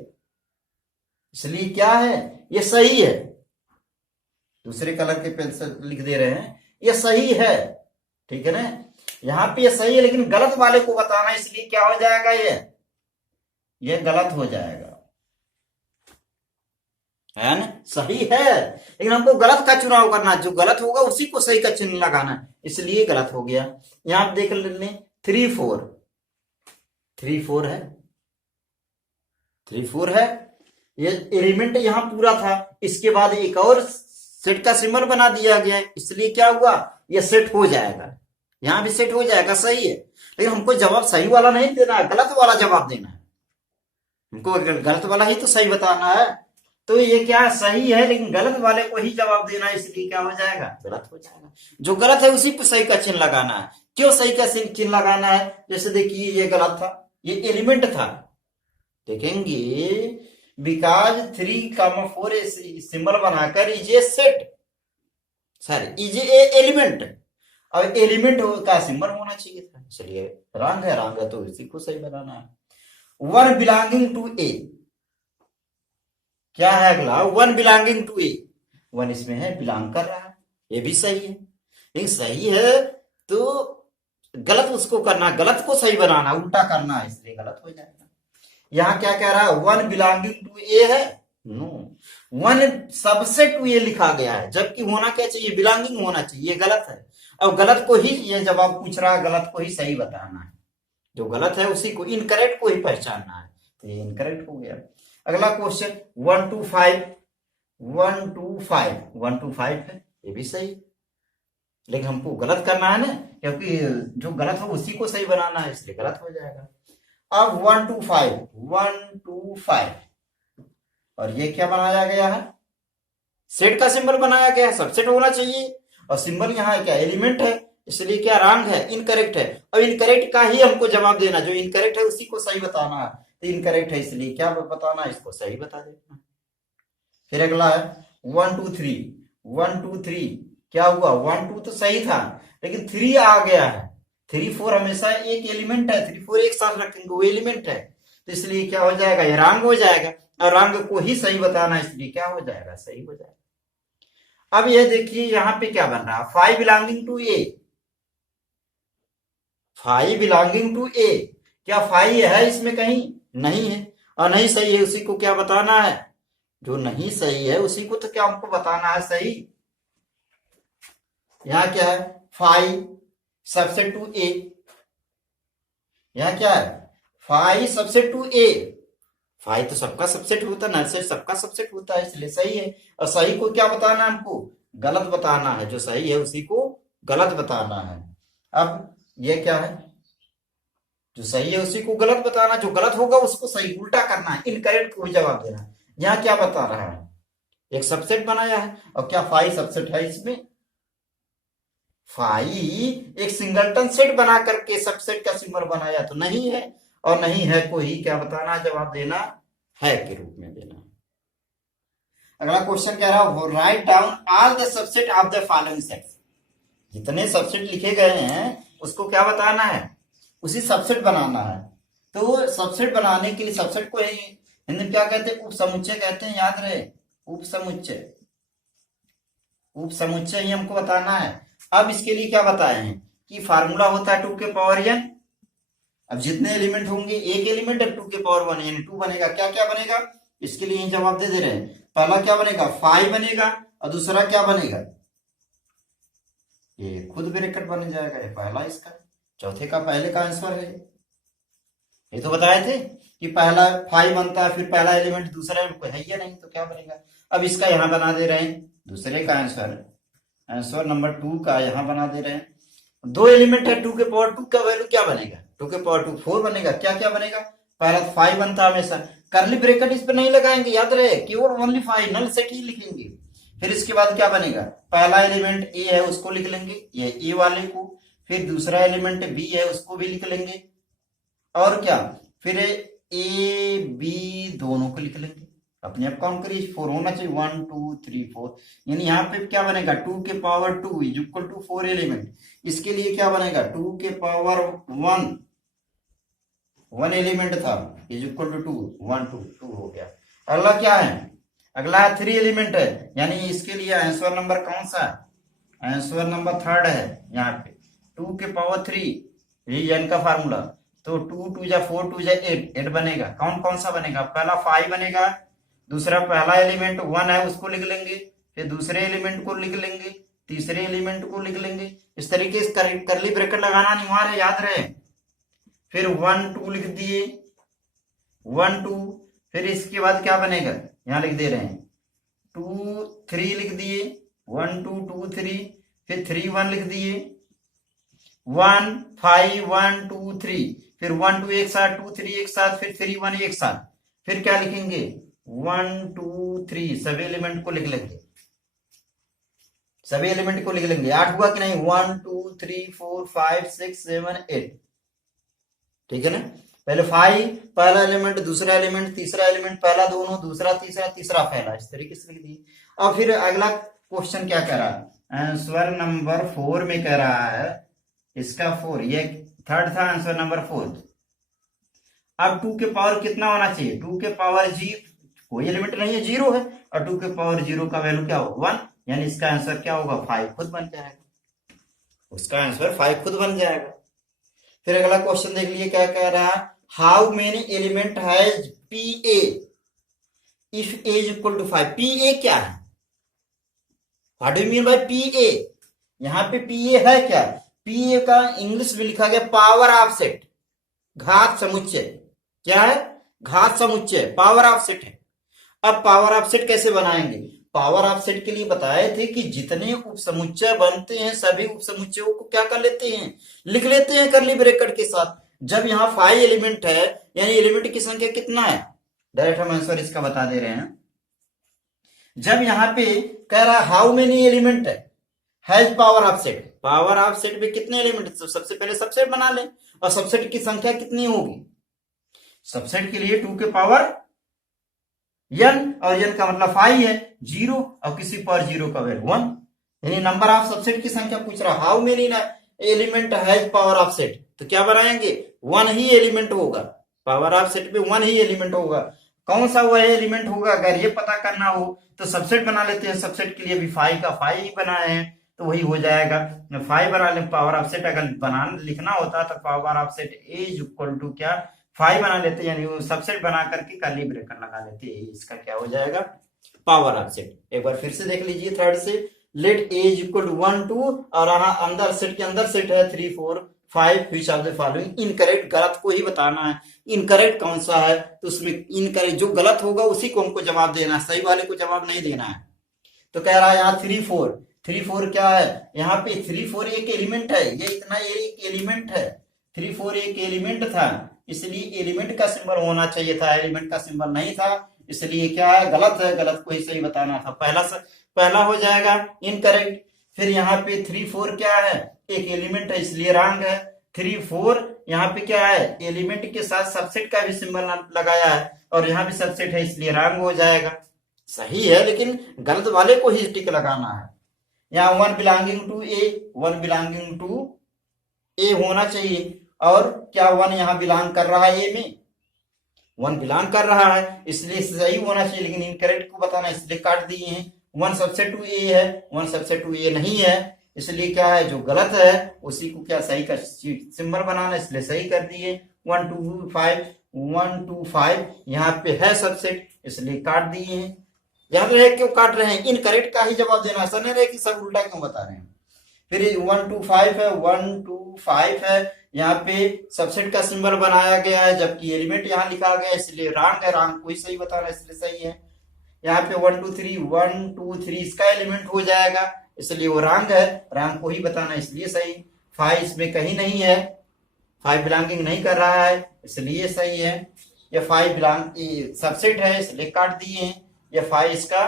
इसलिए क्या है, ये सही है। दूसरे कलर के पेन से लिख दे रहे हैं, ये सही है, ठीक है ना, यहाँ पे ये सही है, लेकिन गलत वाले को बताना, इसलिए क्या हो जाएगा, ये गलत हो जाएगा, है ना, सही है लेकिन हमको गलत का चुनाव करना, जो गलत होगा उसी को सही का चिन्ह लगाना, इसलिए गलत हो गया। यहां आप देख लें 3 4, 3 4 है, 3 4 है, ये एलिमेंट यहां पूरा था, इसके बाद एक और सेट का सिंबल बना दिया गया, इसलिए क्या हुआ, ये सेट हो जाएगा, यहां भी सेट हो जाएगा, सही है, लेकिन हमको जवाब सही वाला नहीं देना है, गलत वाला जवाब देना है, हमको गलत वाला ही तो सही बताना है। तो ये क्या सही है, लेकिन गलत वाले को ही जवाब देना है, इसलिए क्या हो जाएगा, गलत हो जाएगा, जो गलत है उसी पर सही का चिन्ह लगाना है। क्यों सही का चिन्ह लगाना है, जैसे देखिए ये गलत था, ये एलिमेंट था, देखेंगे बिकॉज 3 4 सिंबल बनाकर is a set, sorry is a element, अब एलिमेंट का सिंबल होना चाहिए था, इसलिए रंग है तो इसी को सही बनाना है। 1 बिलोंगिंग टू ए, क्या है अगला, 1 बिलोंगिंग टू ए, 1 इसमें है, बिलोंग कर रहा है, ये भी सही है, लेकिन सही है तो गलत उसको करना, गलत को सही बनाना, उल्टा करना है, इसलिए गलत हो जाएगा। यहाँ क्या कह रहा है, 1 बिलोंगिंग टू ए है, नो 1 सबसेट टू ए लिखा गया है, जबकि होना क्या चाहिए, बिलोंगिंग होना चाहिए, ये गलत है। अब गलत को ही ये जवाब पूछ रहा है, गलत को ही सही बताना है, जो गलत है उसी को, इनकरेक्ट को ही पहचानना है, तो ये इनकरेक्ट हो गया। अगला क्वेश्चन 1 2 5, 1 2 5, 1 2 5 है, ये भी सही, लेकिन हमको गलत करना है ना, क्योंकि जो गलत हो उसी को सही बनाना है, इसलिए गलत हो जाएगा। अब 1 2 5, 1 2 5, और ये क्या बनाया गया है, सेट का सिंबल बनाया गया है, सबसेट होना चाहिए, और सिंबल यहाँ क्या एलिमेंट है, इसलिए क्या रॉन्ग है, इनकरेक्ट है। अब इनकरेक्ट का ही हमको जवाब देना, जो इनकरेक्ट है उसी को सही बताना है, तो इनकरेक्ट है इसलिए क्या बताना है, इसको सही बता देना। फिर अगला है 1 2 3, 1 2 3, क्या हुआ, 1 2 तो सही था, लेकिन 3 आ गया है, 3 4 हमेशा एक एलिमेंट है, 3 4 एक साथ रखेंगे, वो एलिमेंट है, तो इसलिए क्या हो जाएगा, ये रॉन्ग हो जाएगा, और रॉन्ग को ही सही बताना है, इसलिए क्या हो जाएगा, सही हो जाएगा। अब ये देखिए यहाँ पे क्या बन रहा है, 5 belonging to A, 5 belonging to A, क्या 5 है इसमें कहीं, नहीं है, और नहीं सही है, उसी को क्या बताना है, जो नहीं सही है उसी को तो क्या हमको बताना है सही। यहां क्या है, 5 सबसेट टू ए, यहां क्या है, 5 सबसेट टू ए, 5 तो सबका सबसेट होता है, नल सबका सबसेट होता है, इसलिए सही है, और सही को क्या बताना है, हमको गलत बताना है, जो सही है उसी को गलत बताना है। अब ये क्या है, जो सही है उसी को गलत बताना, जो गलत होगा उसको सही, उल्टा करना है, इनकरेक्ट को भी जवाब देना। यहाँ क्या बता रहा है, एक सबसेट बनाया है, और क्या 5 सबसेट है इसमें, 5 एक सिंगलटन सेट बना करके सबसेट का सिंबल बनाया तो नहीं है, और नहीं है को ही क्या बताना, जवाब देना है के रूप में देना। अगला क्वेश्चन कह रहा है, write down all the subset of the following sets, जितने सबसेट लिखे गए हैं उसको क्या बताना है, उसी सबसेट बनाना है। तो सबसेट बनाने के लिए सबसेट को हिंदी में क्या कहते हैं? उप समुच्चय कहते हैं, याद रहे, उप समुच्चय। उप समुच्चय ही हमको बताना है। अब इसके लिए क्या बताए हैं कि फार्मूला होता है 2 के पावर n। अब जितने एलिमेंट होंगे, एक एलिमेंट है 2 के पावर 1 यानी 2 बनेगा। क्या क्या बनेगा इसके लिए जवाब दे रहे हैं। पहला क्या बनेगा? 5 बनेगा, और दूसरा क्या बनेगा? ये खुद ब्रैकेट बन जाएगा, ये पहला इसका, चौथे का पहले का आंसर है। ये तो बताए थे कि पहला 5 बनता है, फिर पहला एलिमेंट दूसरा एलिमेंट कोई है या नहीं, तो क्या बनेगा? अब इसका यहां बना दे रहे हैं दूसरे का आंसर, आंसर नंबर 2 का यहां बना दे रहे हैं। 2 एलिमेंट है, 2 के पावर 2 का वैल्यू क्या बनेगा? 2 के पावर 2 4 बनेगा। क्या क्या बनेगा? पहला 5 बनता है हमेशा, करली ब्रैकेट इस पर नहीं लगाएंगे, याद रहे, केवल ओनली 5 नल सेट ही लिखेंगे। फिर इसके बाद क्या बनेगा? पहला एलिमेंट ए है उसको लिख लेंगे, ये ए वाले को, फिर दूसरा एलिमेंट बी है उसको भी लिख लेंगे, और क्या, फिर ए बी दोनों को लिख लेंगे। अपने आप काउंट करिए, 4 होना चाहिए, 1 2 3 4, यानी यहाँ पे क्या बनेगा? 2 के power 2 is equal to 4 element. इसके लिए क्या बनेगा? 2 के पावर 1 एलिमेंट था इज इक्वल टू 2 1 2 2 हो गया। अगला क्या है? अगला 3 एलिमेंट है, यानी इसके लिए आंसर नंबर कौन सा? आंसर नंबर 3 है यहाँ पे, 2 के पावर 3, यही n का फार्मूला। तो 2 2 जा 4 2 जा 8 बनेगा। कौन कौन सा बनेगा? पहला 5 बनेगा, दूसरा पहला एलिमेंट 1 है उसको लिख लेंगे, फिर दूसरे एलिमेंट को लिख लेंगे, तीसरे एलिमेंट को लिख लेंगे। इस तरीके से करली ब्रैकेट लगाना अनिवार्य है, याद रहे। फिर 1 2 लिख दिए, 1 2, फिर इसके बाद क्या बनेगा? यहां लिख दे रहे हैं 2 3 लिख दिए, 1 2 2 3, फिर 3 1 लिख दिए, 1 5 1 2 3, फिर 1 2 एक साथ, 2 3 एक साथ, फिर 3 1 एक साथ। फिर क्या लिखेंगे? 1 2 3, सभी एलिमेंट को लिख लेंगे, सभी एलिमेंट को लिख लेंगे। 8 हुआ कि नहीं? 1 2 3 4 5 6 7 8, ठीक है ना? पहले 5 पहला एलिमेंट, दूसरा एलिमेंट, तीसरा एलिमेंट, पहला दोनों, दूसरा तीसरा, तीसरा पहला, इस तरीके से लिख दिए। अब फिर अगला क्वेश्चन क्या कह रहा है? आंसर नंबर 4 में कह रहा है इसका 4, ये थर्ड था, आंसर नंबर 4। अब 2 के पावर कितना होना चाहिए? 2 के पावर 0, कोई एलिमेंट नहीं है, 0 है, और 2 के पावर 0 का वैल्यू क्या होगा? 1, यानी इसका आंसर क्या होगा? 5 खुद बन जाएगा, उसका आंसर 5 खुद बन जाएगा। फिर अगला क्वेश्चन देख लिए क्या कह रहा है? How many element has P A if A is equal to 5? P A क्या है? What do you mean by P A? यहां पे पी ए है क्या? पी ए का इंग्लिश में लिखा गया पावर ऑफ सेट, घात समुच्चय। क्या है? घात समुच्चय, पावर ऑफ सेट है। अब पावर ऑफ सेट कैसे बनाएंगे? पावर ऑफ सेट के लिए बताए थे कि जितने उप समुच्चय बनते हैं सभी उप समुच्चयों को क्या कर लेते हैं? लिख लेते हैं करली ब्रैकेट के साथ। जब यहाँ 5 एलिमेंट है, यानी एलिमेंट की संख्या कितना है? डायरेक्ट हम आंसर इसका बता दे रहे हैं। जब यहाँ पे कह रहा है how many element has power of set, power of set में कितने एलिमेंट? सबसे पहले सबसेट बना ले, और सबसेट की संख्या कितनी होगी? सबसेट के लिए 2 के पावर n, और n का मतलब 5 है, 0, और किसी पर 0 का वैल्यू 1, यानी नंबर ऑफ सबसेट की संख्या पूछ रहा। How many element has power of set, तो क्या बनाएंगे? 1 ही एलिमेंट होगा, पावर ऑफ सेट में 1 ही एलिमेंट होगा। कौन सा वह एलिमेंट होगा? अगर ये पता करना हो तो सबसेट बना लेते हैं। सबसेट के लिए भी 5 का 5 ही बनाए हैं, तो वही हो जाएगा 5 बना ले। पावर ऑफ सेट अगर बनाना लिखना होता तो power of set A is equal to क्या? 5 बना लेते, यानी वो सबसेट बना करके कर्ली ब्रैकेट लगा लेते। इसका क्या हो जाएगा? Power of set. एक बार फिर से देख लीजिए थर्ड से, let A is equal to 1 2, और अंदर सेट के अंदर सेट है 3 4 5, which of the following incorrect, गलत को ही बताना है। इनकरेक्ट कौन सा है? तो उसमें इनकरेक्ट जो गलत होगा उसी को हमको जवाब देना है, सही वाले को जवाब नहीं देना है। तो कह रहा है यहाँ 3 4 क्या है? यहाँ पे 3 4 एक एलिमेंट है, ये इतना एक एलिमेंट है, 3 4 एक एलिमेंट था, इसलिए एलिमेंट का सिंबल होना चाहिए था, एलिमेंट का सिंबल नहीं था, इसलिए क्या है? गलत है, गलत को ही सही बताना था। पहला हो जाएगा इनकरेक्ट। फिर यहाँ पे 3 4 क्या है? एक एलिमेंट है, इसलिए रॉन्ग है। 3 4 यहाँ पे क्या है? एलिमेंट के साथ सबसेट का भी सिंबल लगाया है, और यहाँ भी सबसेट है, इसलिए रॉन्ग हो जाएगा। सही है, लेकिन गलत वाले को ही टिक लगाना है। यहाँ 1 belonging to A, 1 belonging to A होना चाहिए, और क्या 1 यहाँ बिलोंग कर रहा है ए में, 1 बिलोंग कर रहा है, इसलिए सही होना चाहिए, लेकिन इनकरेक्ट को बताना इसलिए काट दिए हैं। 1 सबसेट टू ए है, 1 सबसेट टू ए नहीं है, इसलिए क्या है जो गलत है उसी को क्या सही का सिंबल बनाना, इसलिए सही कर दिए। 1 2 5 1 2 5 यहाँ पे है सबसेट, इसलिए काट दिए हैं। याद रहे क्यों काट रहे हैं, इनकरेक्ट का ही जवाब देना, ऐसा नहीं रहे कि सब उल्टा क्यों बता रहे हैं। फिर 1 2 5 है, 1 2 5 है, यहाँ पे सबसेट का सिंबल बनाया गया है, जबकि एलिमेंट यहाँ लिखा गया है, इसलिए रॉन्ग है, रॉन्ग को ही सही बताना, इसलिए सही है। यहाँ पे 1 2 3 1 2 3 इसका एलिमेंट हो जाएगा, इसलिए वो रॉन्ग है, रॉन्ग को ही बताना, इसलिए सही। 5 इसमें कहीं नहीं है, 5 बिलोंगिंग नहीं कर रहा है, इसलिए सही है। ये 5 बिलोंग सबसेट है, इसलिए काट दिए हैं। ये 5 इसका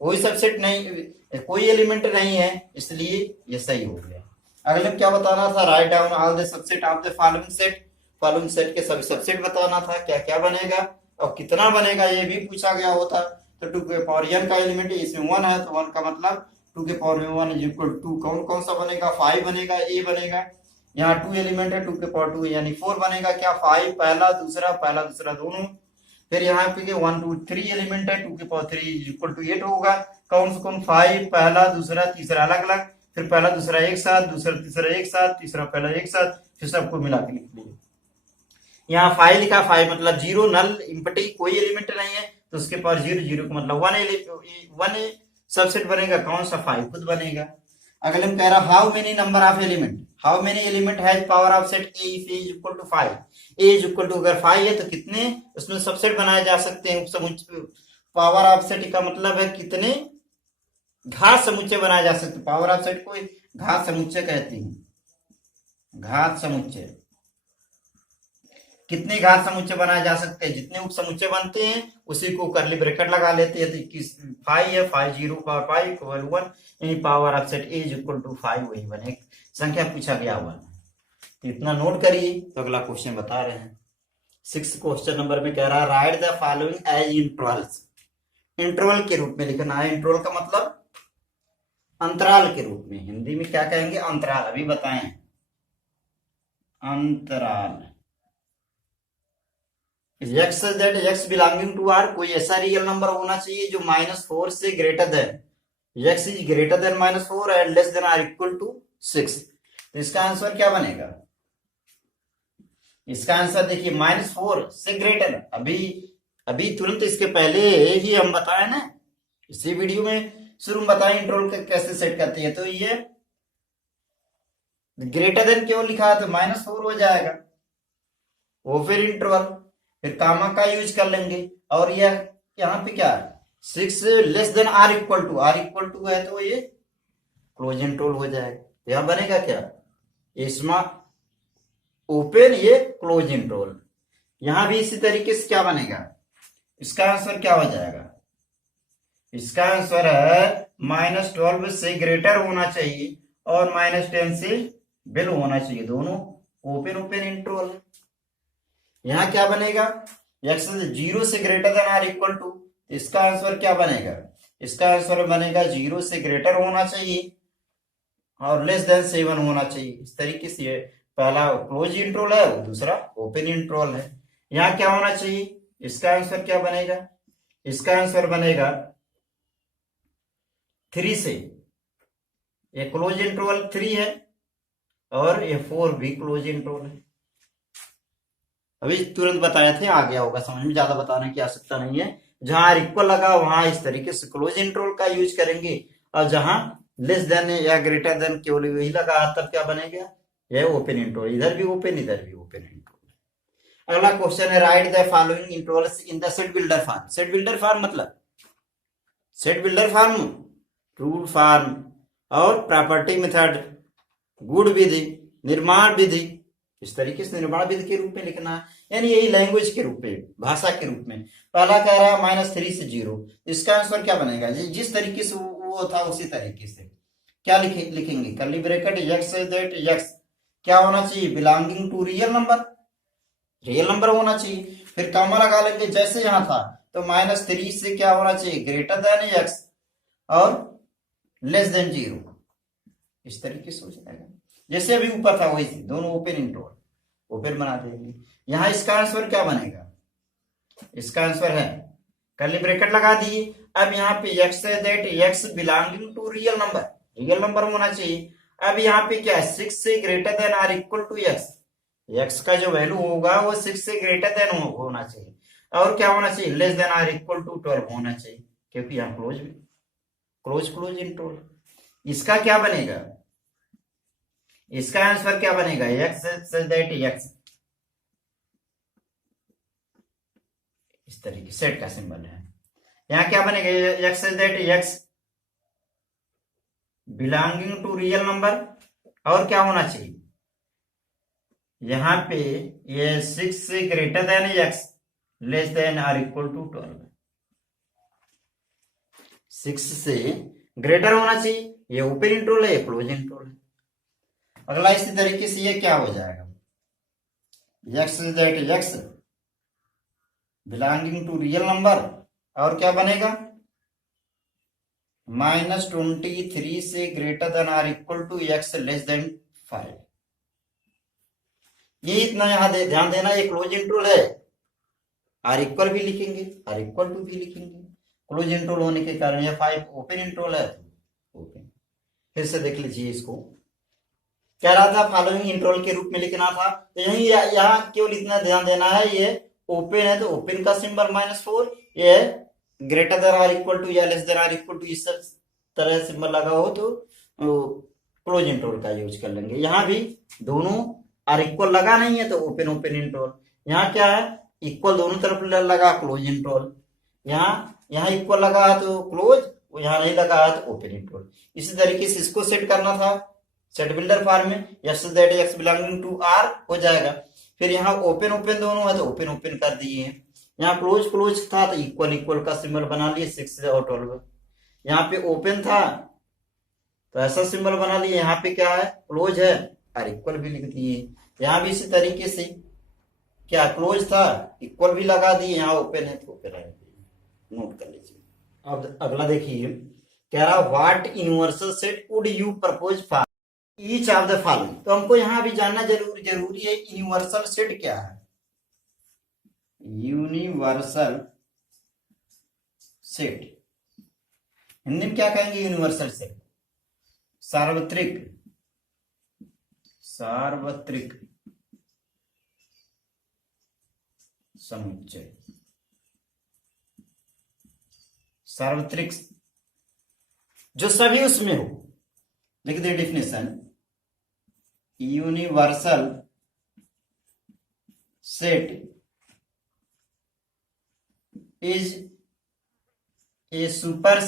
कोई सबसेट नहीं, कोई एलिमेंट नहीं है, इसलिए ये सही हो गया। अगले क्या बताना था, write down all the subset of the following set, following set के सभी सबसेट बताना था, क्या क्या बनेगा और कितना बनेगा ये भी पूछा गया होता। तो 2 के पावर n का एलिमेंट इसमें 1 है, तो 1 का मतलब 2 के पावर 1 इज इक्वल टू कौन कौन सा बनेगा, 5 बनेगा, a बनेगा। यहाँ 2 एलिमेंट है, 2 के पावर 2 यानी 4 बनेगा, क्या 5 पहला दूसरा दोनों। फिर यहाँ पे 1 2 3 एलिमेंट है, 2 के पावर 3 इज इक्वल टू 8 होगा, कौन से कौन 5 पहला दूसरा तीसरा अलग अलग, फिर पहला दूसरा एक साथ, दूसरा तीसरा एक साथ, तीसरा पहला एक साथ, फिर सबको मिला के लिख लीजिए। यहाँ 5 लिखा, 5 मतलब 0 नल इम्पटी, कोई एलिमेंट नहीं है, तो उसके पावर 0 0 का मतलब 1 सबसेट बनेगा, कौन सा 5 खुद बनेगा। अगले में कह रहा how many number of element, how many element has power of set A if A is equal to 5, A is equal to अगर 5 है तो कितने उसमें सबसेट बनाए जा सकते हैं। पावर ऑफ सेट का मतलब है कितने घात समुच्चय बनाए जा सकते, पावर ऑफ सेट को घात समुच्चय कहते हैं, घात समुच्चय। कितने घात समुच्चय बनाए जा सकते हैं, जितने उप समुच्चय बनते हैं उसी को करली ब्रैकेट लगा लेते हैं, तो 5 है, 5 0 पावर 5 इक्वल 1, यानी power of set A is equal to 5 वही बने, संख्या पूछा गया हुआ। तो इतना नोट करिए, तो अगला क्वेश्चन बता रहे हैं। 6 क्वेश्चन नंबर में कह रहा है write the following as intervals, interval के रूप में लिखना है। इंटरवल का मतलब अंतराल के रूप में, हिंदी में क्या कहेंगे, अंतराल, अभी बताएं, अंतराल। x that x belonging to r, कोई ऐसा रियल नंबर होना चाहिए जो -4 से greater than, x is greater than -4 and less than r equal to 6। तो इसका आंसर क्या बनेगा, इसका आंसर देखिए -4 से ग्रेटर, अभी तुरंत इसके पहले ही हम बताए ना, इसी वीडियो में शुरू में बताए इंटरवल कैसे सेट करते हैं। तो ये ग्रेटर देन क्यों लिखा है, तो -4 हो जाएगा वो, फिर इंटरवल, फिर कामा का यूज कर लेंगे, और यह यहाँ पे क्या है 6 less than r equal to है, तो ये क्लोज इंटरवल हो जाएगा। यहां बनेगा क्या, इसमें ओपन, ये क्लोज इंटरवल। यहां भी इसी तरीके से क्या बनेगा, इसका आंसर क्या हो जाएगा, इसका आंसर है -12 से ग्रेटर होना चाहिए और -10 से बिलो होना चाहिए, दोनों ओपन इंटरवल। यहां क्या बनेगा, x 0 से greater than r equal to, इसका आंसर क्या बनेगा, इसका आंसर बनेगा 0 से ग्रेटर होना चाहिए और लेस देन 7 होना चाहिए। इस तरीके से पहला क्लोज इंटरवल है, दूसरा ओपन इंटरवल है। यहाँ क्या होना चाहिए, इसका आंसर क्या बनेगा, इसका आंसर बनेगा 3 से, ये क्लोज इंटरवल 3 है और ये 4 भी क्लोज इंटरवल है। अभी तुरंत बताए थे, आ गया होगा समझ में, ज्यादा बताने की आवश्यकता नहीं है। जहां r इक्वल लगा वहां इस तरीके से क्लोज इंटरवल का यूज करेंगे, और जहां लेस देन या ग्रेटर देन केवल वही लगा तब क्या बनेगा, यह ओपन इंटरवल, इधर भी ओपन इधर भी ओपन इंटरवल। अगला क्वेश्चन है write the following intervals in the set builder form. Set builder form मतलब set builder form, rule form और प्रॉपर्टी मेथड, गुण विधि, निर्माण विधि, इस तरीके से निर्माण विधि के रूप में लिखना है, यानी यही लैंग्वेज के रूप में, भाषा के रूप में। पहला कह रहा है -3 से 0, इसका आंसर क्या बनेगा, जिस तरीके से वो था उसी तरीके से क्या लिखेंगे, curly bracket x that x क्या होना चाहिए, बिलोंगिंग टू रियल नंबर होना चाहिए, फिर कॉमा लगा लेंगे जैसे यहाँ था, तो -3 से क्या होना चाहिए, ग्रेटर देन x और लेस देन 0, इस तरीके से हो जाएगा। जैसे अभी ऊपर था वही, दोनों ओपन इंटरवल। ओपन बना देंगे। यहाँ इसका आंसर क्या बनेगा, इसका आंसर है कर्ली ब्रैकेट लगा दिए। अब यहाँ पे x है that x belonging to real number, real number होना चाहिए। अब यहाँ पे क्या है, 6 से greater than or equal to x, x का जो वैल्यू होगा वो 6 से ग्रेटर देन होना चाहिए, और क्या होना चाहिए, less than or equal to 12 होना चाहिए, क्योंकि यहाँ क्लोज क्लोज क्लोज इंटरवल। इसका क्या बनेगा, इसका आंसर क्या बनेगा, x दैट x, इस तरीके सेट का सिंबल है। यहाँ क्या बनेगा, x that x belonging to real number, और क्या होना चाहिए, यहाँ पे ये 6 से greater than x less than or equal to 12, 6 से ग्रेटर होना चाहिए, ये ओपन इंटरवल है, ये क्लोज इंटरवल है। अगला इसी तरीके से ये क्या हो जाएगा, x that x belonging to real number, और क्या बनेगा, -23 से greater than or equal to x less than 5। ये इतना यहां ध्यान देना, ये क्लोज इंटरवल है, आर इक्वल भी लिखेंगे, आर इक्वल टू भी लिखेंगे, क्लोज इंटरवल होने के कारण ये 5 ओपन इंटरवल है, ओपन। फिर से देख लीजिए, इसको कह रहा था फॉलोइंग इंटरवल के रूप में लिखना था, तो यही यहाँ केवल इतना ध्यान देना है, ये ओपन है तो ओपन का सिंबल -4, ये greater than or equal to या less than or equal to इस तरह सिंबल लगा हो तो क्लोज इंटरवल का यूज कर लेंगे। यहाँ भी दोनों आर इक्वल लगा नहीं है तो ओपन ओपन इंटरवल, यहाँ क्या है इक्वल दोनों तरफ लगा क्लोज इंटरवल, यहाँ इक्वल लगा तो क्लोज, यहाँ नहीं लगा है तो ओपन इंटरवल। इसी तरीके से इसको सेट करना था सेट बिल्डर फॉर्म में, x that x belonging to r हो जाएगा। फिर यहाँ ओपन ओपन दोनों है तो ओपन ओपन कर दिए हैं, यहाँ क्लोज क्लोज था तो इक्वल इक्वल का सिंबल बना लिए 6 और 12। यहाँ पे ओपन था तो ऐसा सिंबल बना लिए, यहाँ पे क्या है क्लोज है और इक्वल भी लिख दिए। यहाँ भी इसी तरीके से क्या क्लोज था इक्वल भी लगा दिए, यहाँ ओपन है तो ओपन है, नोट कर लीजिए। अब अगला देखिए, कह रहा what universal set would you propose for each of the following. तो हमको यहाँ भी जानना जरूरी है यूनिवर्सल सेट क्या है। यूनिवर्सल सेट हिंदी में क्या कहेंगे, यूनिवर्सल सेट सार्वत्रिक, सार्वत्रिक समुच्चय, सार्वत्रिक जो सभी उसमें हो। लिख दे definition, universal set is a super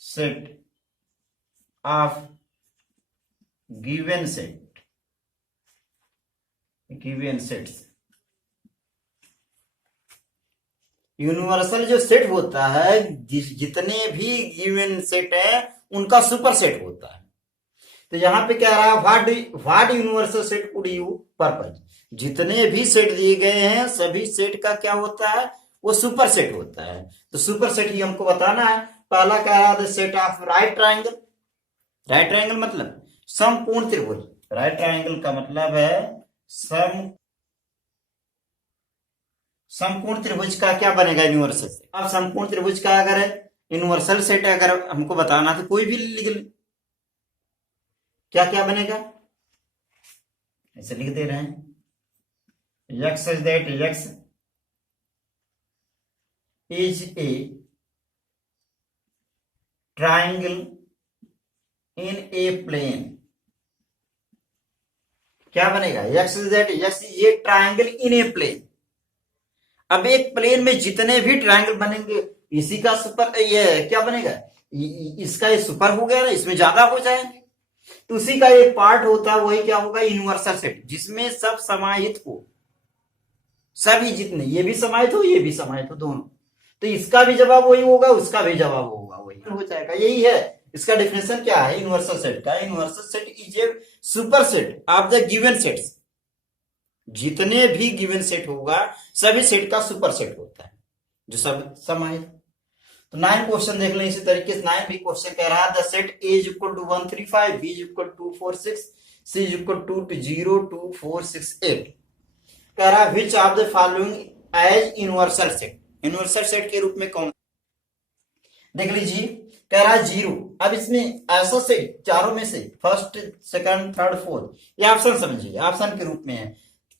set of given sets. Universal जो सेट होता है जितने भी गिवन सेट है उनका सुपर सेट होता है। तो यहां पे क्या रहा, what universal set would you purpose, जितने भी सेट दिए गए हैं सभी सेट का क्या होता है, वो सुपर सेट होता है। तो सुपर सेट ही हमको बताना है। पहला क्या रहा, the set of right triangle. Right triangle मतलब समपूर्ण त्रिभुज, राइट ट्राइंगल का मतलब है समपूर्ण त्रिभुज का क्या बनेगा, यूनिवर्सल सेट। अब समपूर्ण त्रिभुज का अगर यूनिवर्सल सेट अगर हमको बताना तो कोई भी लिख ले, क्या क्या बनेगा, ऐसे लिख दे रहे हैं, x is that x is a triangle in a plane. क्या बनेगा, x इज दैट x ये ट्राइंगल इन ए प्लेन। अब एक प्लेन में जितने भी ट्राइंगल बनेंगे इसी का सुपर, ये क्या बनेगा, इसका ये सुपर हो गया ना, इसमें ज्यादा हो जाएंगे तो उसी का एक पार्ट होता है, वही क्या होगा, यूनिवर्सल सेट, जिसमें सब समाहित हो, सभी जितने, ये भी समाहित हो ये भी समाहित हो दोनों। तो इसका भी जवाब वही होगा, उसका भी जवाब होगा वही हो जाएगा। यही है इसका डेफिनेशन क्या है यूनिवर्सल सेट का। Universal set is a super set of the given sets, जितने भी गिवन सेट होगा सभी सेट का सुपर सेट होता है जो सब समाहित। तो 9 क्वेश्चन देख लें इसी तरीके से। 9 भी क्वेश्चन कह रहा है the set A is equal to 135, B is equal to 246, C is equal to 0 2 4 6 8। कह रहा है which of the following as universal set, universal set के रूप में कौन, देख लीजिए कह रहा है 0। अब इसमें ऐसा सेट चारों में से फर्स्ट सेकंड थर्ड फोर्थ, ये ऑप्शन समझिए, ऑप्शन के रूप में है,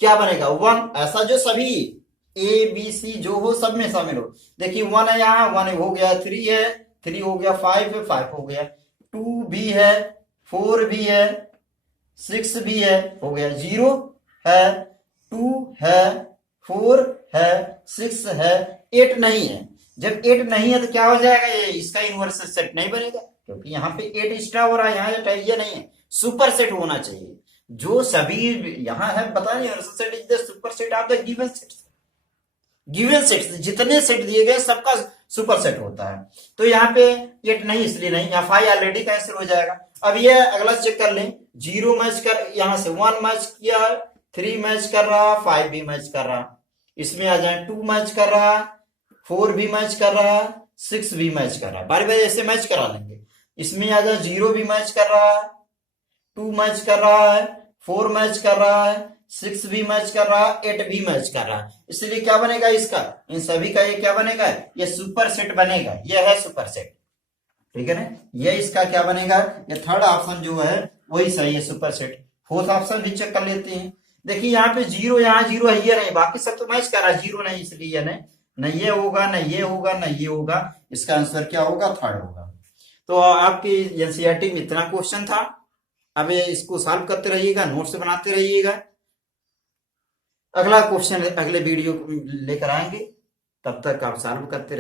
क्या बनेगा 1, ऐसा जो सभी ए बी सी जो हो सब में शामिल हो। देखिए 1 है, यहाँ 1 हो गया, 3 है 3 हो गया, 5 है 5 हो गया, 2 भी है, 4 भी है, 6 भी है, हो गया, 0 है, 2 है, 4 है, 6 है, 8 नहीं है। जब 8 नहीं है तो क्या हो जाएगा, ये इसका यूनिवर्सल सेट नहीं बनेगा, क्योंकि यहाँ पे 8 एक्स्ट्रा हो रहा है, यहाँ ये नहीं है, सुपर सेट होना चाहिए। जो सभी यहाँ है पता नहीं, universal set is the super set of the given set, given set जितने सेट दिए गए सबका सुपर सेट होता है। तो यहाँ पे 8 नहीं, इसलिए नहीं, यहाँ 5 ऑलरेडी कैंसिल हो जाएगा। अब ये अगला चेक कर लें, 0 मैच कर, यहाँ से 1 मैच किया, 3 मैच कर रहा, 5 भी मैच कर रहा, इसमें आ जाए 2 मैच कर रहा, 4 भी मैच कर रहा, 6 भी मैच कर रहा, बार बार ऐसे मैच करा लेंगे। इसमें आ जाए 0 भी मैच कर रहा है, 2 मैच कर रहा है, 4 मैच कर रहा है, 6 भी मैच कर रहा है, 8 भी मैच कर रहा है, इसलिए क्या बनेगा इसका, इन सभी का ये क्या बनेगा, ये सुपर सेट बनेगा, ये है सुपर सेट, ठीक है ना। ये इसका क्या बनेगा, ये थर्ड ऑप्शन जो है वही सही है, सुपर सेट। फोर्थ ऑप्शन भी चेक कर लेते हैं। देखिए यहाँ पे 0, यहाँ 0 है, ये नहीं, बाकी सब तो मैच कर रहा है, 0 नहीं, इसलिए नहीं ये होगा, न ये होगा, न ये होगा, इसका आंसर क्या होगा, थर्ड होगा। तो आपकी एनसीईआरटी में इतना क्वेश्चन था। अब इसको सॉल्व करते रहिएगा, नोट्स बनाते रहिएगा। अगला क्वेश्चन अगले वीडियो लेकर आएंगे, तब तक आप सॉल्व करते रहिए।